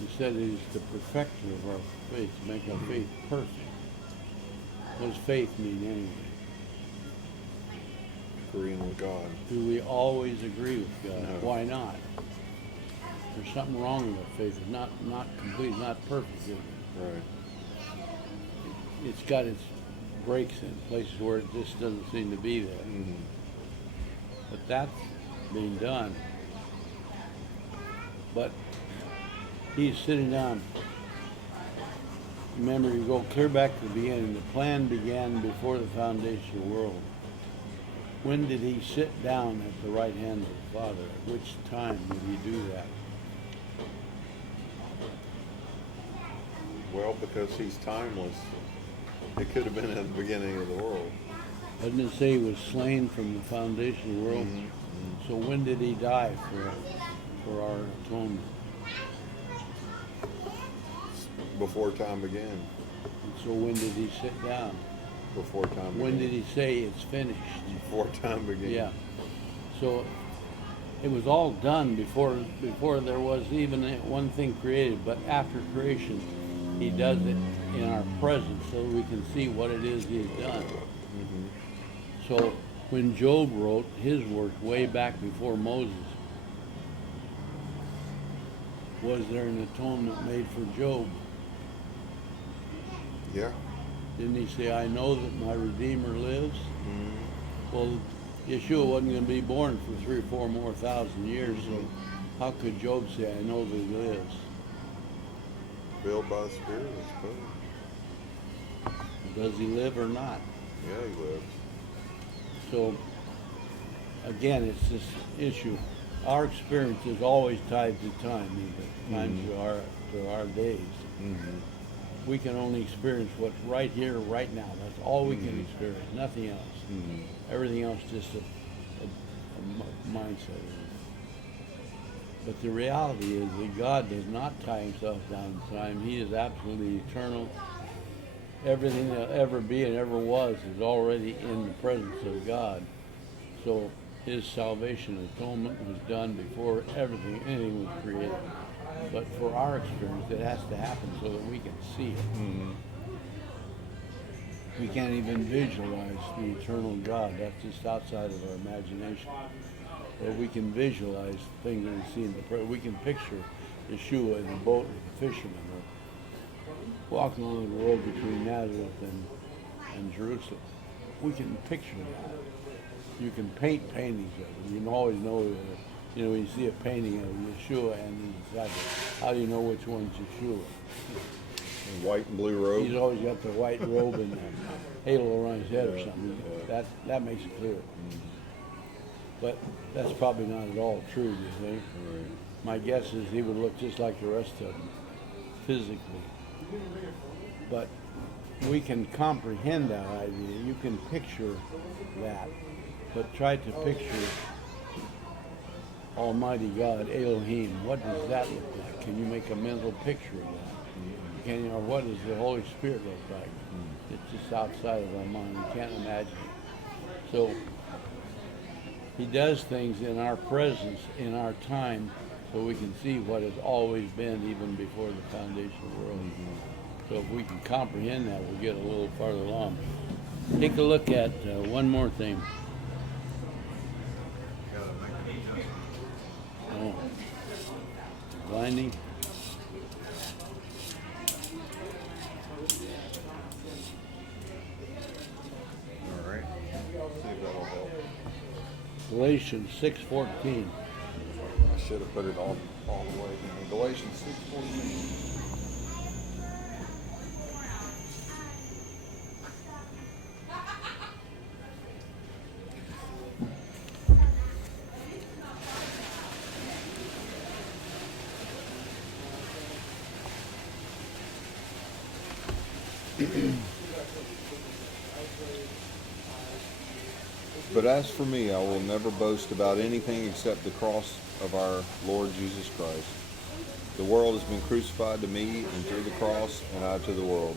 He said he's the perfecter of our faith, to make our faith perfect. What does faith mean anyway? Agreeing with God. Do we always agree with God? No. Why not? There's something wrong with our faith. It's not complete, not perfect, is it? Right. It's got its breaks in places where it just doesn't seem to be there. But that's being done. But he's sitting down. Remember, you go clear back to the beginning. The plan began before the foundation of the world. When did he sit down at the right hand of the Father? At which time did he do that? Well, because he's timeless. It could have been at the beginning of the world. Doesn't it say he was slain from the foundation of the world? So when did he die for our atonement? Before time began. And so when did he sit down? Before time began. When did he say it's finished? Before time began. Yeah. So it was all done before there was even one thing created. But after creation, he does it in our presence so we can see what it is he's done. So when Job wrote his work way back before Moses, was there an atonement made for Job? Yeah. Didn't he say, I know that my Redeemer lives? Well, Yeshua wasn't going to be born for 3 or 4 more thousand years, so how could Job say, I know that he lives? Filled by the Spirit, I suppose. Does he live or not? Yeah, he lives. So, again, it's this issue. Our experience is always tied to time, even to our days. We can only experience what's right here, right now. That's all we can experience, nothing else. Everything else is just a mindset. But the reality is that God does not tie himself down to time. He is absolutely eternal. Everything that'll ever be and ever was is already in the presence of God. So his salvation atonement was done before anything was created. But for our experience, it has to happen so that we can see it. Mm-hmm. We can't even visualize the eternal God. That's just outside of our imagination. But we can visualize things that we see in the present. We can picture Yeshua in a boat with a fisherman, or walking along the road between Nazareth and Jerusalem. We can picture that. You can paint paintings of it. You can always know, when you see a painting of Yeshua and the disciples, how do you know which one's Yeshua? White and blue robe. He's always got the white robe and the halo around his head or something. That makes it clear. But that's probably not at all true, do you think? Right. My guess is he would look just like the rest of them, physically. But we can comprehend that idea. You can picture that. But try to picture Almighty God, Elohim. What does that look like? Can you make a mental picture of that? Or what does the Holy Spirit look like? It's just outside of our mind. We can't imagine it. So he does things in our presence, in our time, so we can see what has always been even before the foundation of the world. So if we can comprehend that, we'll get a little farther along. Take a look at one more thing. Oh, blinding. All right. See if that'll help. Galatians 6:14. I should have put it all the way. Galatians 6:14. But as for me, I will never boast about anything except the cross of our Lord Jesus Christ. The world has been crucified to me, and through the cross, and I to the world.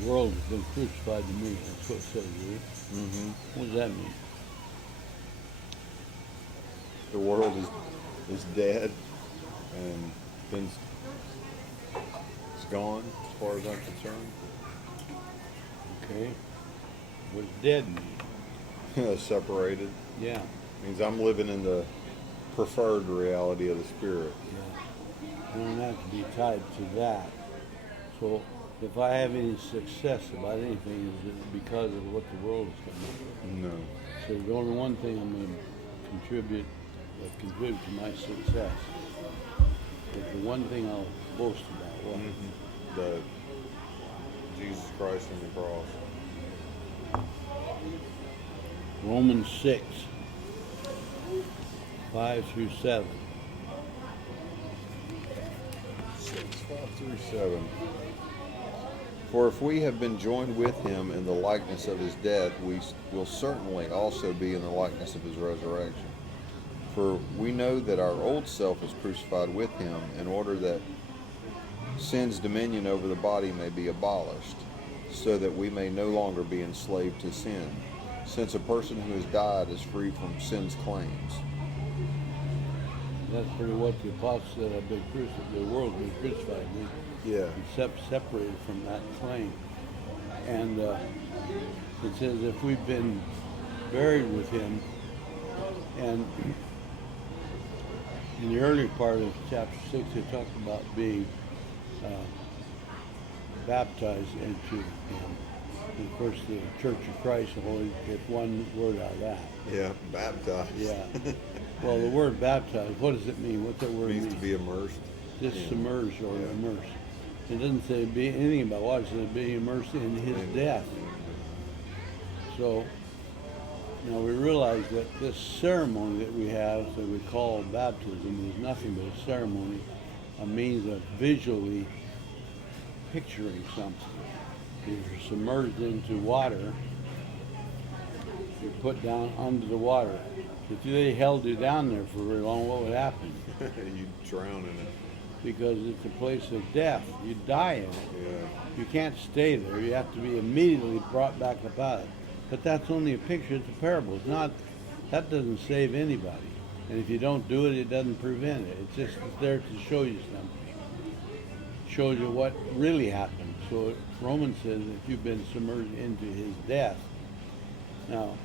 The world has been crucified to me. That's what it says, right? Mm-hmm. What does that mean? The world is dead, and it's gone as far as I'm concerned. Okay. What's dead mean? Separated. Yeah. Means I'm living in the preferred reality of the Spirit. Yeah. You don't have to be tied to that. So if I have any success about anything, is it because of what the world is going to do? No. So the only one thing I'm going to contribute to my success is the one thing I'll boast about. What? Mm-hmm. The Jesus Christ on the cross. Romans 6, 5 through 7. 6, 5 through 7. For if we have been joined with him in the likeness of his death, we will certainly also be in the likeness of his resurrection. For we know that our old self is crucified with him, in order that sin's dominion over the body may be abolished, so that we may no longer be enslaved to sin, since a person who has died is free from sin's claims. That's pretty what the apostle said. I've been crucified. The world has been crucified. Yeah. Separated from that claim. And it says if we've been buried with him, and in the earlier part of chapter 6, they talk about being baptized into him. And of course, the Church of Christ only get one word out of that. Yeah, baptized. Yeah. Well, the word baptized, what does it mean? What's that word mean? It means to be immersed. Just submerged or immersed. It doesn't say anything about what it says being immersed in his death. So now we realize that this ceremony that we have that we call baptism is nothing but a ceremony, a means of visually picturing something. If you're submerged into water, put down under the water. If they held you down there for very long, what would happen? You drown in it. Because it's a place of death. You die in it. Yeah. You can't stay there. You have to be immediately brought back up out of it. But that's only a picture. It's a parable. It's not. That doesn't save anybody. And if you don't do it, it doesn't prevent it. It's just there to show you something. Shows you what really happened. So Romans says if you've been submerged into his death. Now,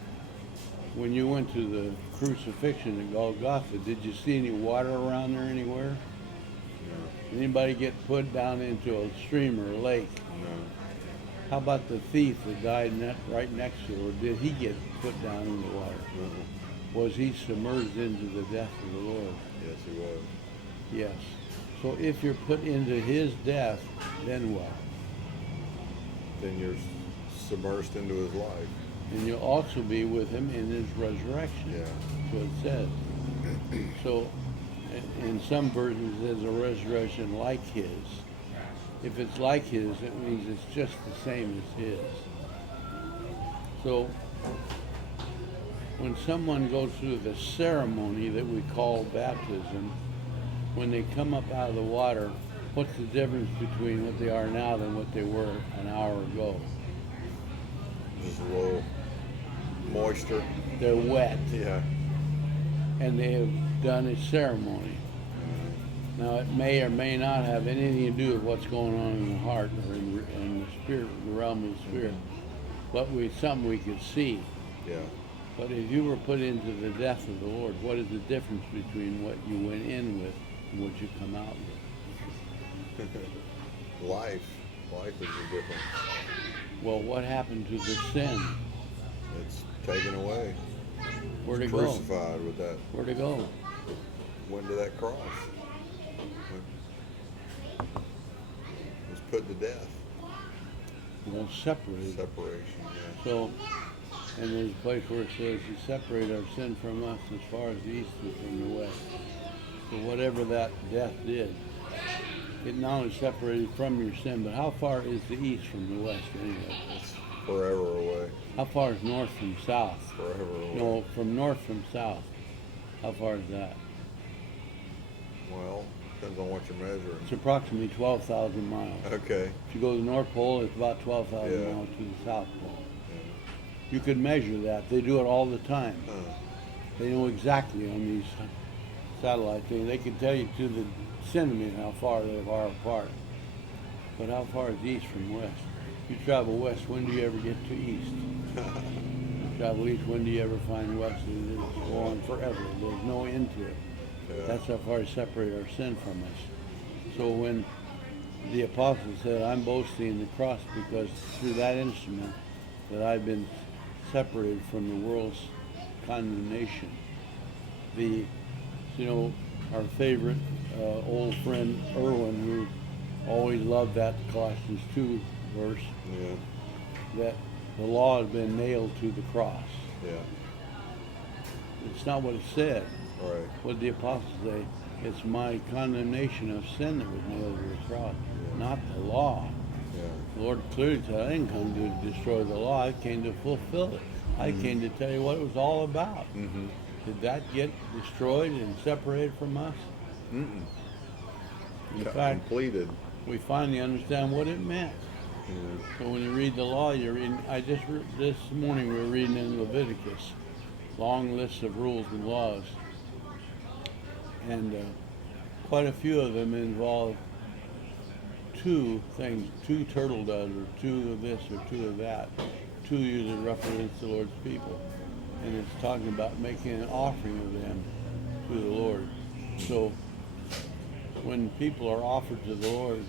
when you went to the crucifixion at Golgotha, did you see any water around there anywhere? No. Anybody get put down into a stream or a lake? No. How about the thief that died right next to her? Did he get put down in the water? No. Was he submerged into the death of the Lord? Yes, he was. Yes. So if you're put into his death, then what? Then you're submersed into his life. And you'll also be with him in his resurrection. Yeah. That's what it says. So in some versions there's a resurrection like his. If it's like his, it means it's just the same as his. So when someone goes through the ceremony that we call baptism, when they come up out of the water, what's the difference between what they are now than what they were an hour ago? Just a little moisture. They're wet, Yeah. and they have done a ceremony. Now, it may or may not have anything to do with what's going on in the heart or in the spirit, the realm of the spirit, but something we could see. Yeah. But if you were put into the death of the Lord, what is the difference between what you went in with and what you come out with? Life is the difference. Well, what happened to the sin? It's taken away. Where'd it go? Crucified with that. Where'd it go? Went to that cross. Was put to death. Well, separated. Separation. Yeah. So, and there's a place where it says He separated our sin from us as far as the east is from the west. So whatever that death did, it not only separated from your sin, but how far is the east from the west anyway? It's forever away. How far is north from south? Forever away. No, from north from south. How far is that? Well, depends on what you're measuring. It's approximately 12,000 miles. Okay. If you go to the North Pole, it's about 12,000 Yeah. miles to the South Pole. Yeah. You could measure that. They do it all the time. Huh. They know exactly on these satellite things. They can tell you to the centimeter how far they are apart. But how far is east from west? You travel west, when do you ever get to east? You travel east, when do you ever find west? It's going forever. There's no end to it. Yeah. That's how far He separated our sin from us. So when the apostle said, I'm boasting in the cross because through that instrument that I've been separated from the world's condemnation. Our favorite old friend Erwin, who always loved that Colossians 2 verse, Yeah. that the law has been nailed to the cross. Yeah. It's not what it said. Right. What did the apostle say? It's my condemnation of sin that was nailed to the cross, not the law. Yeah. The Lord clearly said, I didn't come to destroy the law, I came to fulfill it. I came to tell you what it was all about. Mm-hmm. Did that get destroyed and separated from us? Mm-mm. In fact, Completed. we finally understand what it meant. Yeah. So when you read the law, you're reading, this morning we were reading in Leviticus, long lists of rules and laws. And quite a few of them involve two things, two turtle doves, or two of this, or two of that. Two usually represents the Lord's people. And it's talking about making an offering of them to the Lord. So when people are offered to the Lord,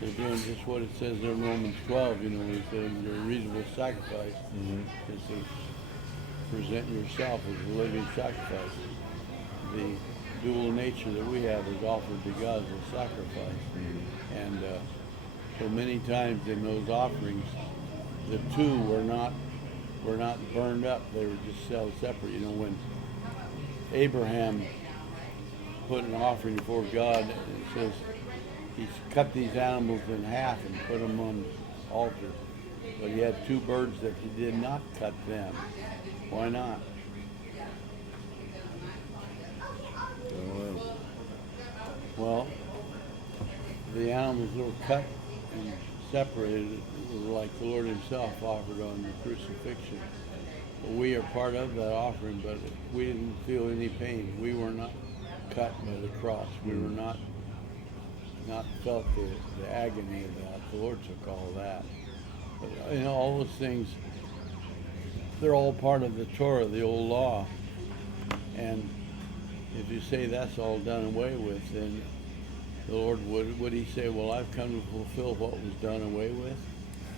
they're doing just what it says in Romans 12, where it says your reasonable sacrifice is to present yourself as a living sacrifice. The dual nature that we have is offered to God as a sacrifice. And so many times in those offerings, the two were not burned up. They were just held separate. When Abraham put an offering before God, it says he cut these animals in half and put them on the altar. But he had two birds that he did not cut them. Why not? Don't know. Well, the animals that were cut and separated were like the Lord himself offered on the crucifixion. But we are part of that offering, but we didn't feel any pain. We were not cut by the cross. We were not felt the agony of that. The Lord took all that. But, you know, all those things, they're all part of the Torah, the old law. And if you say that's all done away with, then the Lord would he say, well, I've come to fulfill what was done away with?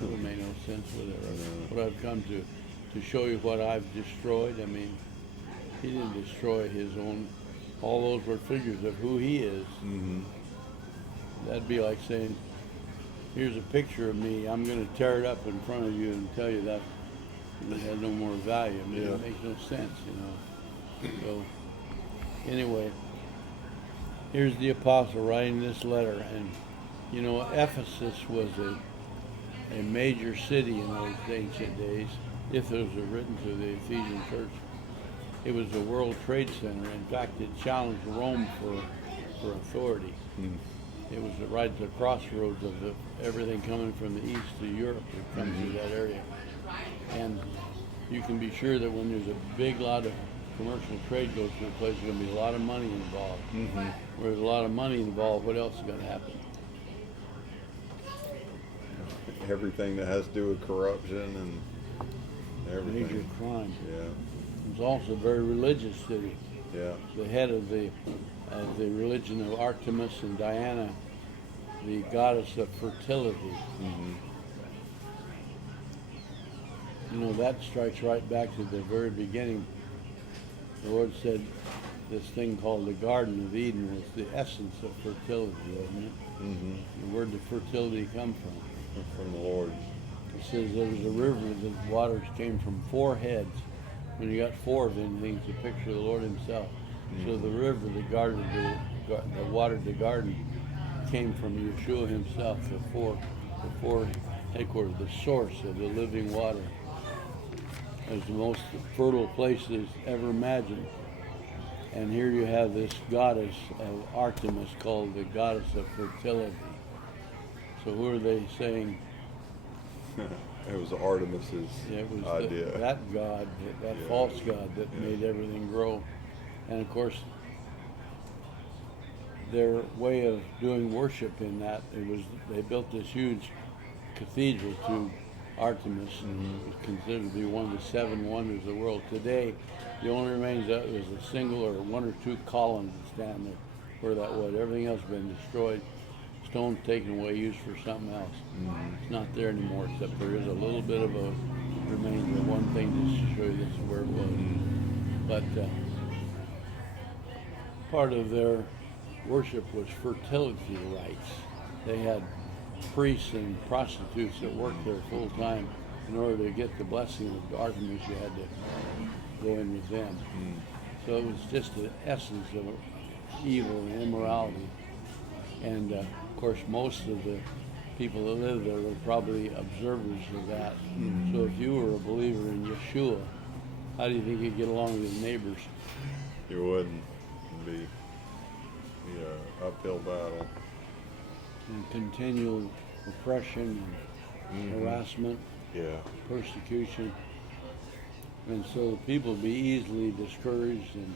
It would make no sense with it. Or what I've come to show you what I've destroyed. I mean, he didn't destroy his own. All those were figures of who he is. Mm-hmm. That'd be like saying, here's a picture of me. I'm going to tear it up in front of you and tell you that it has no more value. I mean, it makes no sense, you know. So, anyway, here's the apostle writing this letter. And, you know, Ephesus was a major city in those ancient days. If it was written to the Ephesian church, it was a World Trade Center. In fact, it challenged Rome for authority. Mm. It was right at the crossroads of everything coming from the east to Europe would come through that area. And you can be sure that when there's a big lot of commercial trade goes to a place, there's going to be a lot of money involved. Mm-hmm. Where there's a lot of money involved, what else is going to happen? Everything that has to do with corruption and everything. Major crime. Yeah. It's also a very religious city. Yeah. The head of the religion of Artemis and Diana, the goddess of fertility. Mm-hmm. You know, that strikes right back to the very beginning. The Lord said this thing called the Garden of Eden was the essence of fertility, wasn't it? Mm-hmm. Where did fertility come from? From the Lord. It says there was a river, the waters came from 4 heads. When you got 4 of them things, a picture of the Lord himself. Mm-hmm. So the river that watered the garden came from Yeshua himself, the four headquarters, the source of the living water. It was the most fertile places ever imagined. And here you have this goddess of Artemis called the goddess of fertility. So who are they saying? It was Artemis's idea. That god, that false god that made everything grow. And of course, their way of doing worship in that, they built this huge cathedral to Artemis, and was considered to be one of the 7 wonders of the world. Today, the only remains of it is a single or 1 or 2 columns that stand there where that was. Everything else has been destroyed. Stone taken away, used for something else. Mm-hmm. It's not there anymore, except there is a little bit of a remains of one thing just to show you this is where it was. But part of their worship was fertility rites. They had priests and prostitutes that worked there full time. In order to get the blessing of Artemis, you had to go in with them. Mm. So it was just the essence of evil and immorality. And of course, most of the people that lived there were probably observers of that. Mm-hmm. So if you were a believer in Yeshua, how do you think you'd get along with your neighbors? You wouldn't. It'd be an uphill battle. And continual oppression and harassment, persecution. And so people would be easily discouraged and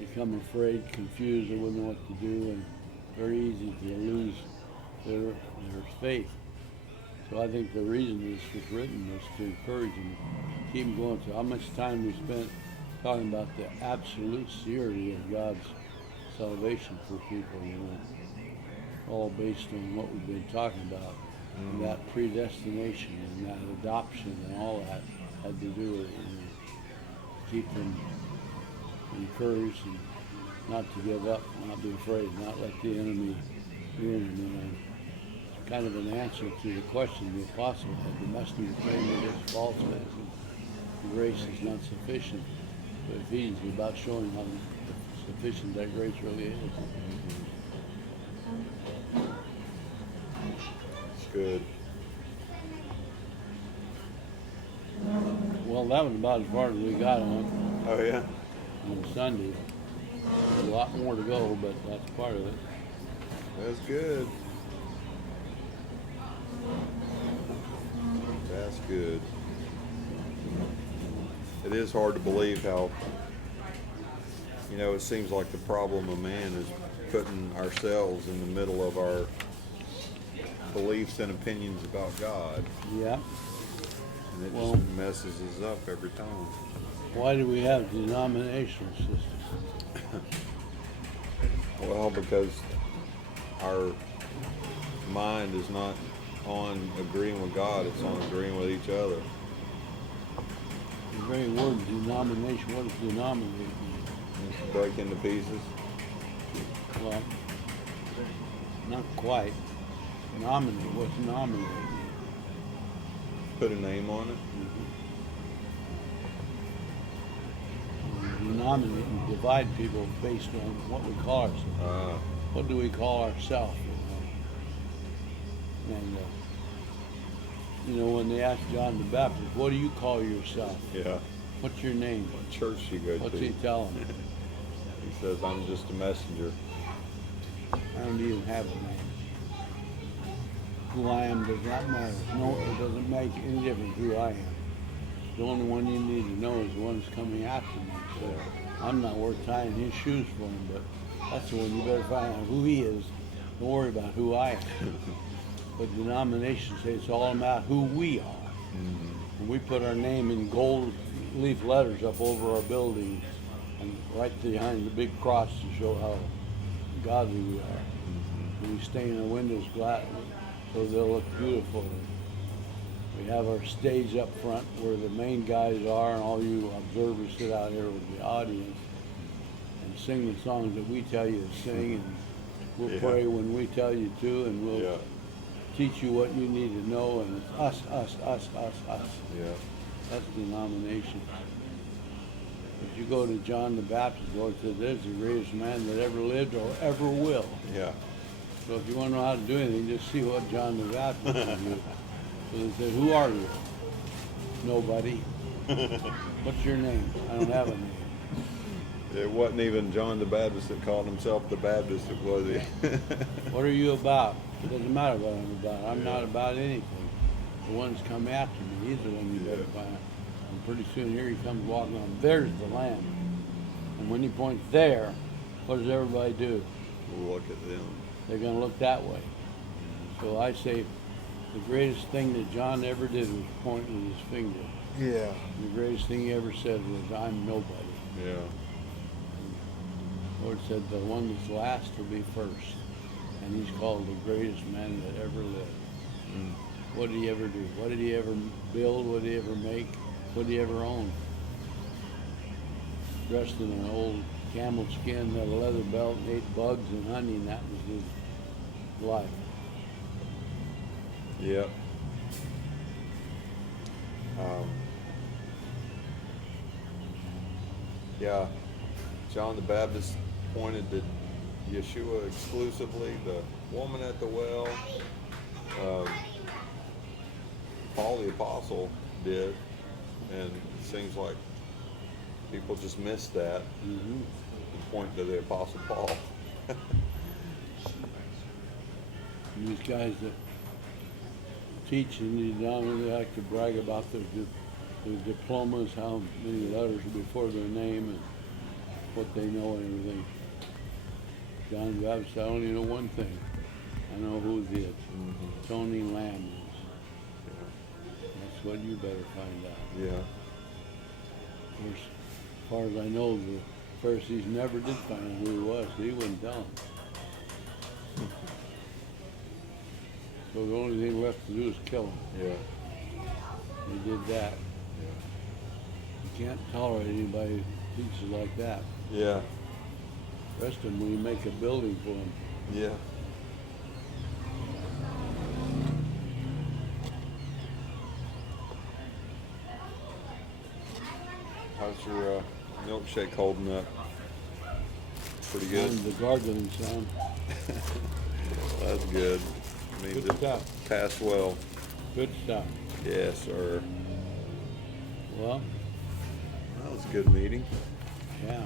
become afraid, confused, they wouldn't know what to do, and very easy to lose their faith. So I think the reason this was written was to encourage them, keep them going. So how much time we spent talking about the absolute surety of God's salvation for people, you know, all based on what we've been talking about. And that predestination and that adoption and all that had to do with it, you know, keep them encouraged and not to give up, not be afraid, not let the enemy ruin them. You know. It's kind of an answer to the question the apostle had. The messenger came with this false message. Grace is not sufficient. But Ephesians is about showing how sufficient that grace really is. It's good. Well, that was about as far as we got on Oh yeah. Sunday. There's a lot more to go, but that's part of it. That's good. That's good. It is hard to believe how, it seems like the problem of man is putting ourselves in the middle of our beliefs and opinions about God. Yeah. And it Well, just messes us up every time. why do we have denominational systems? Well, because our mind is not on agreeing with God, it's on agreeing with each other. The very word denomination, what does denominate mean? It's break into pieces. Well, not quite. Nominate, what's nominate mean? Put a name on it. Denominate and divide people based on what we call ourselves. What do we call ourselves? And when they asked John the Baptist, "What do you call yourself? Yeah. What's your name?" What church you go What's to? he telling them? He says, I'm just a messenger. I don't even have a name. Who I am does not matter. No, it doesn't make any difference who I am. The only one you need to know is the one that's coming after me. So I'm not worth tying his shoes for him, but that's the one you better find out who he is. Don't worry about who I am. But denominations say it's all about who we are. Mm-hmm. We put our name in gold leaf letters up over our building and right behind the big cross to show how godly we are. Mm-hmm. We stain our windows glass so they'll look beautiful. We have our stage up front where the main guys are, and all you observers sit out here with the audience and sing the songs that we tell you to sing, and we'll pray when we tell you to, and we'll teach you what you need to know, and it's us. Yeah. That's denomination. If you go to John the Baptist, the Lord said, "There's the greatest man that ever lived or ever will." Yeah. So if you want to know how to do anything, just see what John the Baptist would do. So they said, "Who are you?" "Nobody." "What's your name?" "I don't have a name." It wasn't even John the Baptist that called himself the Baptist, it was he? "What are you about?" "It doesn't matter what I'm about. I'm not about anything. The one's come after me. He's the one you better find. And pretty soon here he comes walking on. There's the Lamb." And when he points there, what does everybody do? Look at them. They're going to look that way. So I say the greatest thing that John ever did was point with his finger. Yeah. The greatest thing he ever said was, "I'm nobody." Yeah. The Lord said the one that's last will be first. And he's called the greatest man that ever lived. Mm. What did he ever do? What did he ever build? What did he ever make? What did he ever own? Dressed in an old camel skin, had a leather belt, and ate bugs and honey, and that was his life. Yep. Yeah. John the Baptist pointed to Yeshua exclusively. The woman at the well, Paul the Apostle did, and it seems like people just miss that and point to the Apostle Paul. And these guys that teach in the denomination, they like to brag about their diplomas, how many letters are before their name, and what they know and everything. John the Baptist, I only know one thing. I know who it is. Tony Lamb is. That's what you better find out. Yeah. Of course, as far as I know, the Pharisees never did find out who he was, so he wouldn't tell them. So the only thing left to do is kill him. Yeah. They did that. You can't tolerate anybody who teaches like that. Yeah. Arrest him when you make a building for him. Yeah. How's your milkshake holding up? Pretty good. And the gargling sound. That's good. Means Good it stuff. passed well. Good stuff. Yes, sir. Well, That was a good meeting. yeah.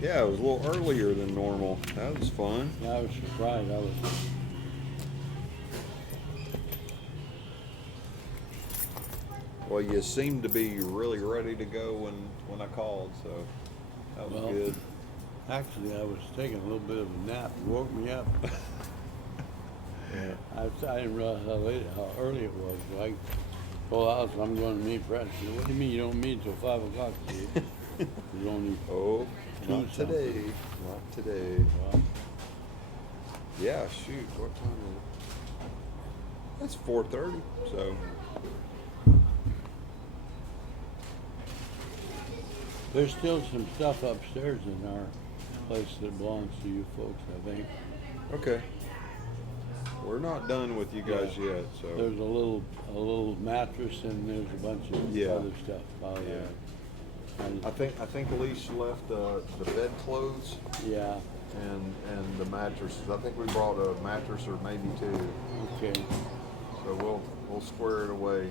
Yeah, it was a little earlier than normal. That was fun. Yeah, I was surprised. Well, you seemed to be really ready to go when I called, so that was Well, good. Actually, I was taking a little bit of a nap. It woke me up. Yeah. I didn't realize how early it was. I told Alice I'm going to meet Brett. She said, "What do you mean you don't meet till 5 o'clock, Steve?" There's only Oh, two not today. something. Not today. Well, Yeah, shoot. What time is it? That's 4:30. So there's still some stuff upstairs in our place that belongs to you folks, I think. okay. We're not done with you guys Yeah. yet. So There's a little mattress and there's a bunch of Yeah. other stuff out there. I think Elise left the bedclothes Yeah. and the mattresses. I think we brought a mattress or maybe two. Okay. So we'll square it away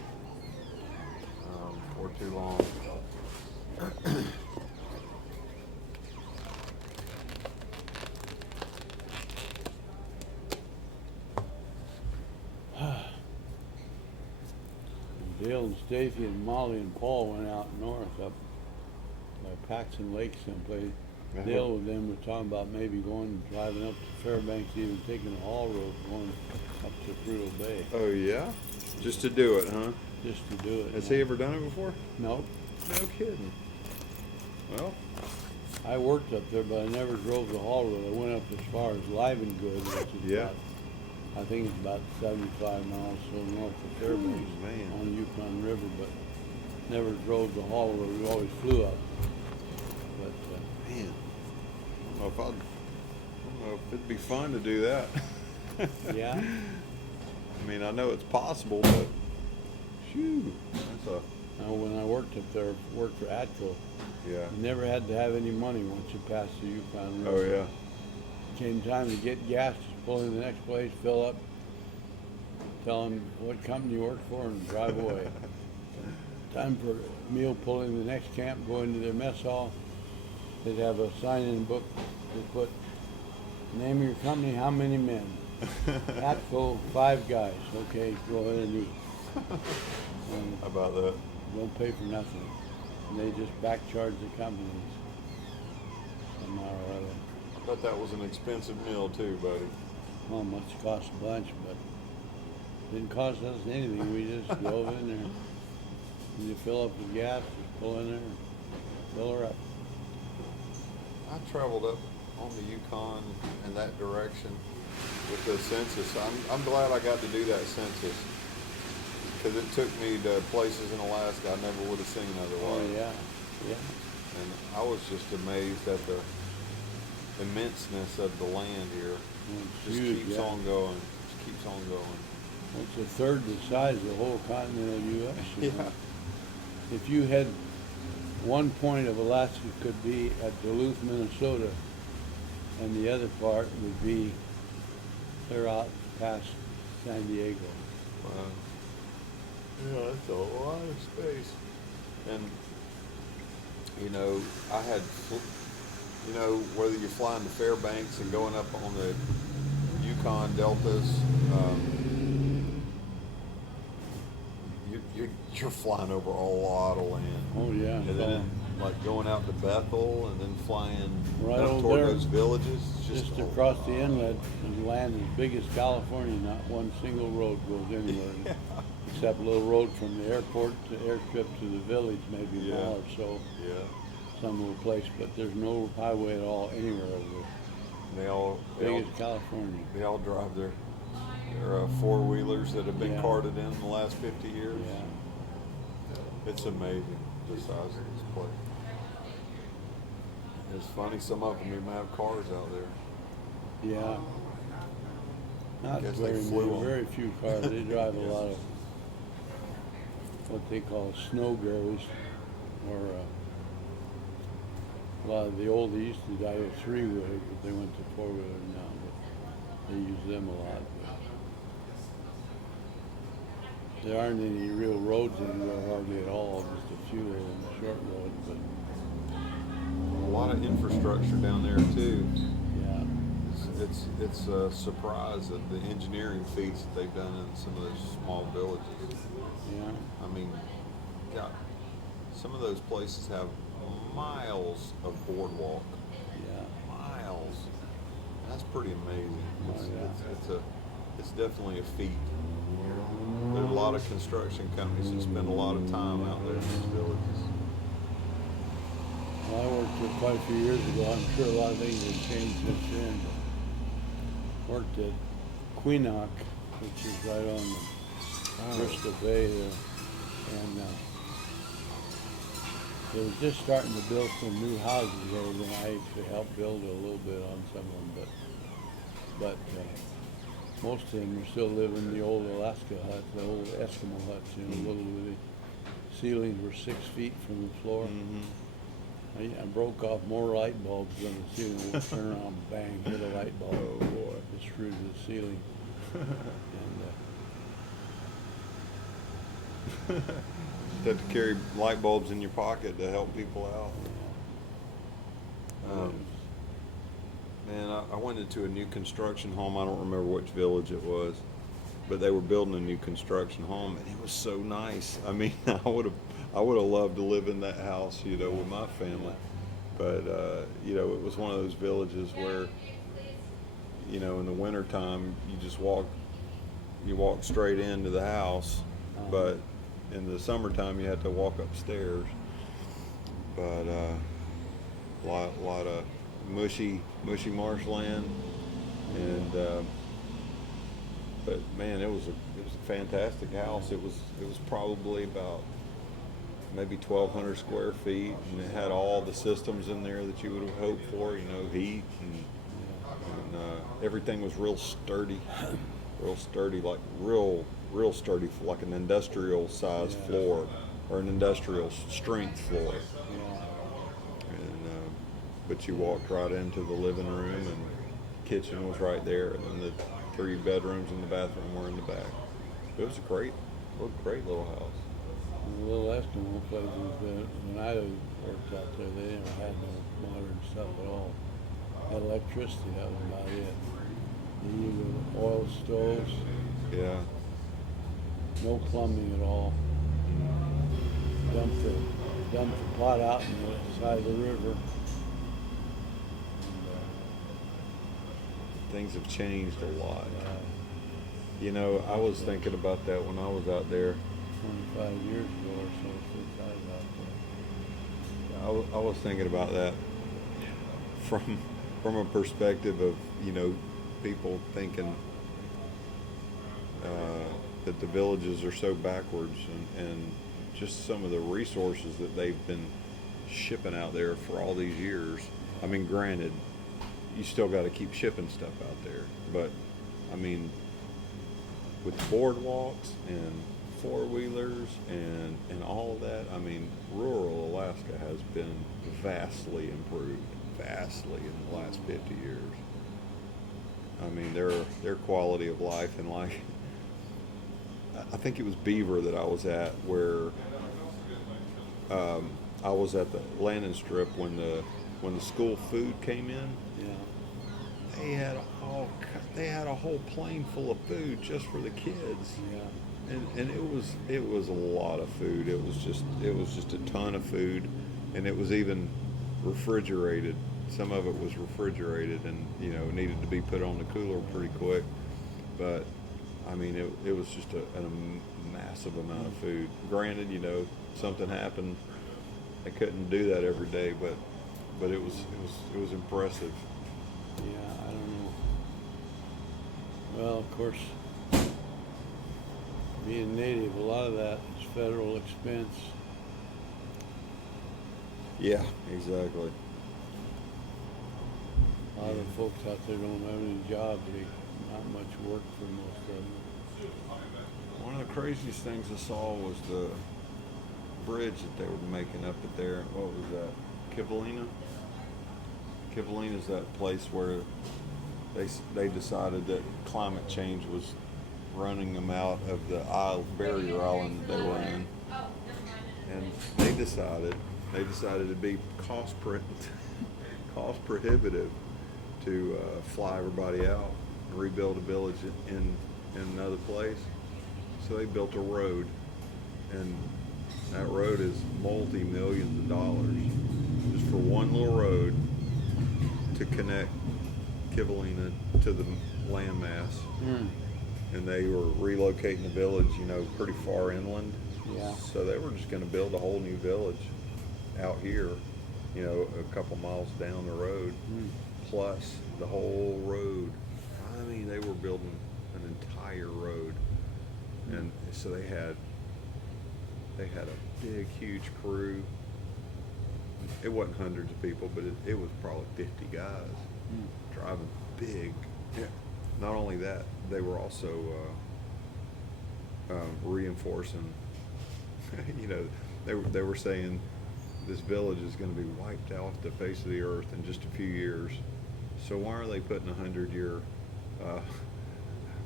before too long. Dale and Stacy and Molly and Paul went out north up by Paxton Lake someplace. Uh-huh. Dale with them were talking about maybe driving up to Fairbanks, even taking the haul road going up to Prudhoe Bay, Oh yeah, just to do it, huh? just to do it. Has he ever done it before? Nope. No kidding. Well, I worked up there, but I never drove the haul road. I went up as far as Livengood, which is Yeah. about, I think it's about 75 miles so north of Fairbanks man. on the Yukon River, but never drove the haul road. We always flew up. But man, I don't know if it'd be fun to do that. yeah, I mean, I know it's possible, but shoo, that's when I worked up there, worked for Atco, yeah. you never had to have any money once you passed the Yukon River. Oh yeah. Came time to get gas, just pull in the next place, fill up, tell them what company you work for, and drive away. Time for a meal, pull in the next camp, go into their mess hall. They'd have a sign-in book. They put name of your company, how many men. Atco, 5 guys. Okay, go ahead and eat. And How about that? don't pay for nothing. And they just back charge the companies somehow or other. I bet that was an expensive meal too, buddy. Well, much cost a bunch, but didn't cost us anything. We just drove in there. When you fill up with gas, just pull in there and fill her up. I traveled up on the Yukon in that direction with the census. I'm glad I got to do that census because it took me to places in Alaska I never would have seen otherwise. Oh, yeah, yeah. And I was just amazed at the immenseness of the land here. It's Just huge, keeps yeah. on going. Just keeps on going. Well, it's a third the size of the whole continent of the U.S. you know. Yeah. If you had one point of Alaska could be at Duluth, Minnesota, and the other part would be clear out past San Diego. Wow. Yeah, that's a lot of space. And, you know, whether you're flying to Fairbanks and going up on the Yukon deltas, you're flying over a lot of land. Oh yeah. And then like going out to Bethel and then flying Right up over toward there, those villages. It's just a across the lot. inlet is land as big as California. Not one single road goes anywhere, Yeah. except a little road from the airport to airstrip to the village, maybe a Yeah. mile or so, Yeah. some little place. But there's no highway at all anywhere over there. They all Big as California. they all drive their four-wheelers that have been Yeah. carted in the last 50 years. Yeah. It's amazing the size of this place. It's funny, some of them even have cars out there. Yeah. Not Guess they very flew many, 'em. very few cars. They drive a lot of what they call snowgoers, or a lot of the old, they used to drive a 3-wheeler, but they went to 4-wheeler now, but they use them a lot. There aren't any real roads anywhere, hardly at all, just a few of them, short roads, but A lot of infrastructure down there too. yeah. It's a surprise at the engineering feats that they've done in some of those small villages. Yeah. I mean, God, some of those places have miles of boardwalk. Yeah. Miles. That's pretty amazing. Yeah. It's definitely a feat. There's a lot of construction companies that spend a lot of time out there in these villages. Well, I worked there quite a few years ago. I'm sure a lot of things have changed since then. But worked at Queenock, which is right on the Bristol Bay there. And they were just starting to build some new houses there, and I actually helped build a little bit on some of them. But most of them are still living in the old Alaska huts, the old Eskimo huts, you know, little where the ceilings were 6 feet from the floor. Mm-hmm. I broke off more light bulbs than the ceiling. Would turn around, bang, hit a light bulb. Oh boy. Just through to the ceiling. And You have to carry light bulbs in your pocket to help people out. Man, I went into a new construction home. I don't remember which village it was, but they were building a new construction home, and it was so nice. I mean, I would have loved to live in that house, you know, with my family. But you know, it was one of those villages where, you know, in the wintertime you walk straight into the house, but in the summertime you had to walk upstairs. But lot of mushy marshland, and but man, it was a fantastic house. It was probably about maybe 1,200 square feet, and it had all the systems in there that you would have hoped for. You know, heat and everything was real sturdy, like real sturdy, like an industrial size floor or an industrial strength floor. And but you walked right into the living room, and the kitchen was right there, and then the 3 bedrooms and the bathroom were in the back. It was a great little house. the little Eskimo places that when I worked out there, they never had no modern stuff at all. Had electricity, that was about it. They used oil stoves. Yeah. No plumbing at all. Dumped the pot out in the side of the river. Things have changed a lot. You know, I was thinking about that when I was out there. 25 years ago or so since I was out there. I was thinking about that from a perspective of, you know, people thinking that the villages are so backwards, and just some of the resources that they've been shipping out there for all these years. I mean, granted, you still got to keep shipping stuff out there, but I mean, with boardwalks and four-wheelers and all of that, I mean, rural Alaska has been vastly improved, in the last 50 years. I mean, their quality of life, and like, I think it was Beaver that I was at, where I was at the landing strip when the school food came in. Yeah. They had a whole plane full of food just for the kids. Yeah. And it was a lot of food. It was just a ton of food, and it was even refrigerated. Some of it was refrigerated, and you know, needed to be put on the cooler pretty quick. But I mean, it was just a massive amount of food. Granted, you know, something happened. They couldn't do that every day, but it was impressive. Yeah, I don't know. Well, of course, being native, a lot of that is federal expense. Yeah, exactly. A lot of folks out there don't have any jobs. Not much work for most of them. One of the craziest things I saw was the bridge that they were making up at there. What was that? Kivalina? Kivalina is that place where they decided that climate change was running them out of the barrier island that they were in. And they decided it'd be cost prohibitive to fly everybody out and rebuild a village in another place. So they built a road, and that road is multi-millions of dollars just for one little road to connect Kivalina to the landmass. And they were relocating the village, pretty far inland. Yeah. So they were just going to build a whole new village out here, a couple miles down the road, plus the whole road. I mean, they were building an entire road, and so they had a big, huge crew. It wasn't hundreds of people, but it was probably 50 guys driving big. Yeah. Not only that, they were also reinforcing. They were saying this village is going to be wiped off the face of the earth in just a few years. So why are they putting a 100-year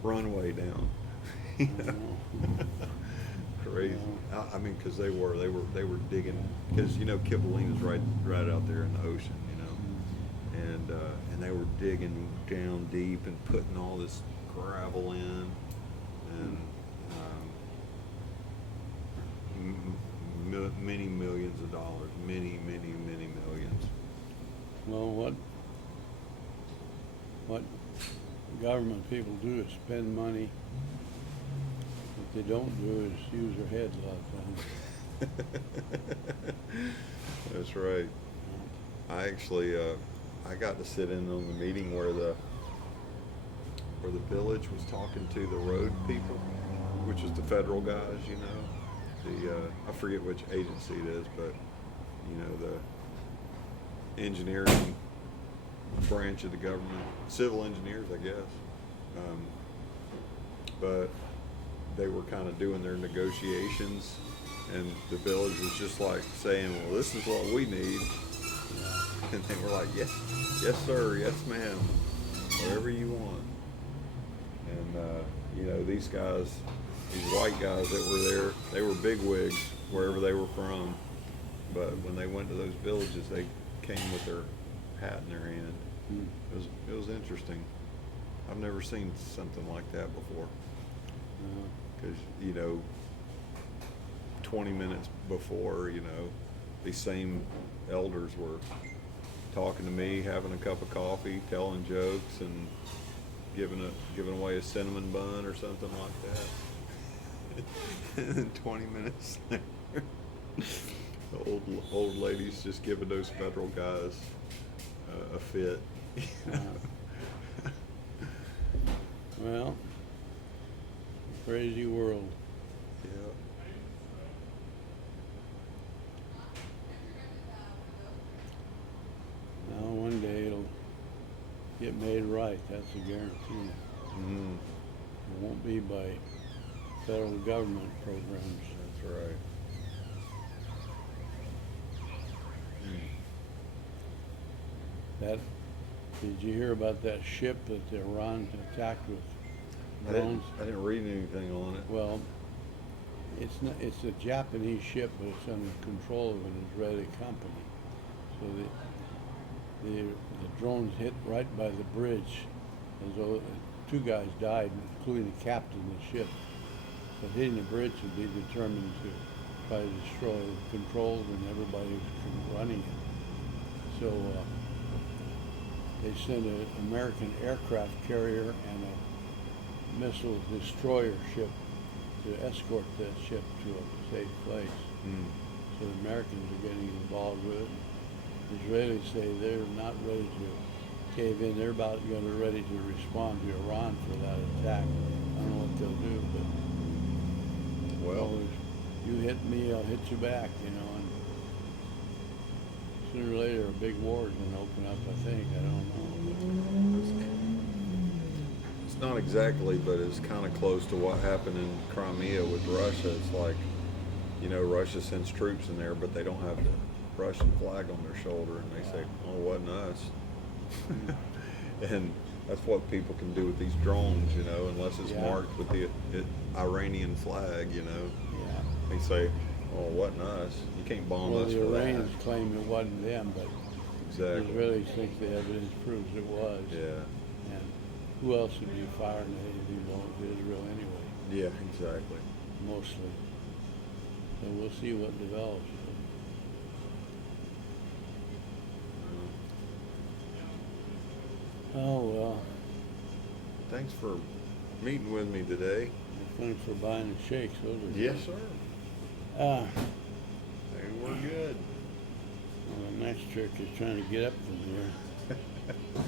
runway down? Crazy. I mean, because they were digging, because Kivalina's right out there in the ocean, and they were digging down deep and putting all this gravel in, and many millions of dollars, many millions. Well, what government people do is spend money. What they don't do is use their heads a lot of times. That's right. I actually I got to sit in on the meeting where the village was talking to the road people, which is the federal guys, I forget which agency it is, but the engineering branch of the government, civil engineers, I guess. But they were kind of doing their negotiations, and the village was just like saying, well, this is what we need. And they were like, yes sir, yes ma'am, whatever you want. And these guys, these white guys that were there, they were bigwigs wherever they were from, but when they went to those villages, they came with their hat in their hand. It was interesting. I've never seen something like that before. Because 20 minutes before, these same elders were talking to me, having a cup of coffee, telling jokes, and giving away a cinnamon bun or something like that. And then 20 minutes later, the old ladies just giving those federal guys a fit. Well, crazy world. Yeah. Now one day it'll get made right, that's a guarantee. It won't be by federal government programs. That's right. Did you hear about that ship that Iran attacked with drones? I didn't read anything on it. Well, it's a Japanese ship, but it's under control of an Israeli company. So the drones hit right by the bridge, as though 2 guys died, including the captain of the ship. So hitting the bridge would be determined to try to destroy the controls and everybody who's running it. So they sent an American aircraft carrier and a missile destroyer ship to escort that ship to a safe place. So the Americans are getting involved with it. The Israelis say they're not ready to cave in. They're about ready to respond to Iran for that attack. I don't know what they'll do, but well, you hit me, I'll hit you back, and sooner or later a big war is going to open up, I think. I don't know. it's not exactly, but it's kind of close to what happened in Crimea with Russia. It's like, Russia sends troops in there, but they don't have the Russian flag on their shoulder, and they say, oh, it wasn't us. And That's what people can do with these drones, you know, unless it's Yeah. marked with the Iranian flag, you know. Yeah. They say, "Oh, it wasn't us. You can't bomb Well, us the for that." Iranians claim it wasn't them, but the Exactly. Israelis think the evidence proves it was. Yeah. And who else would be firing at anything belongs to Israel anyway? Yeah. Exactly. Mostly. So we'll see what develops. Oh well. Thanks for meeting with me today. Thanks for buying the shakes. Those are Yes, good. sir. Hey, we're good. Well, the next trick is trying to get up from here.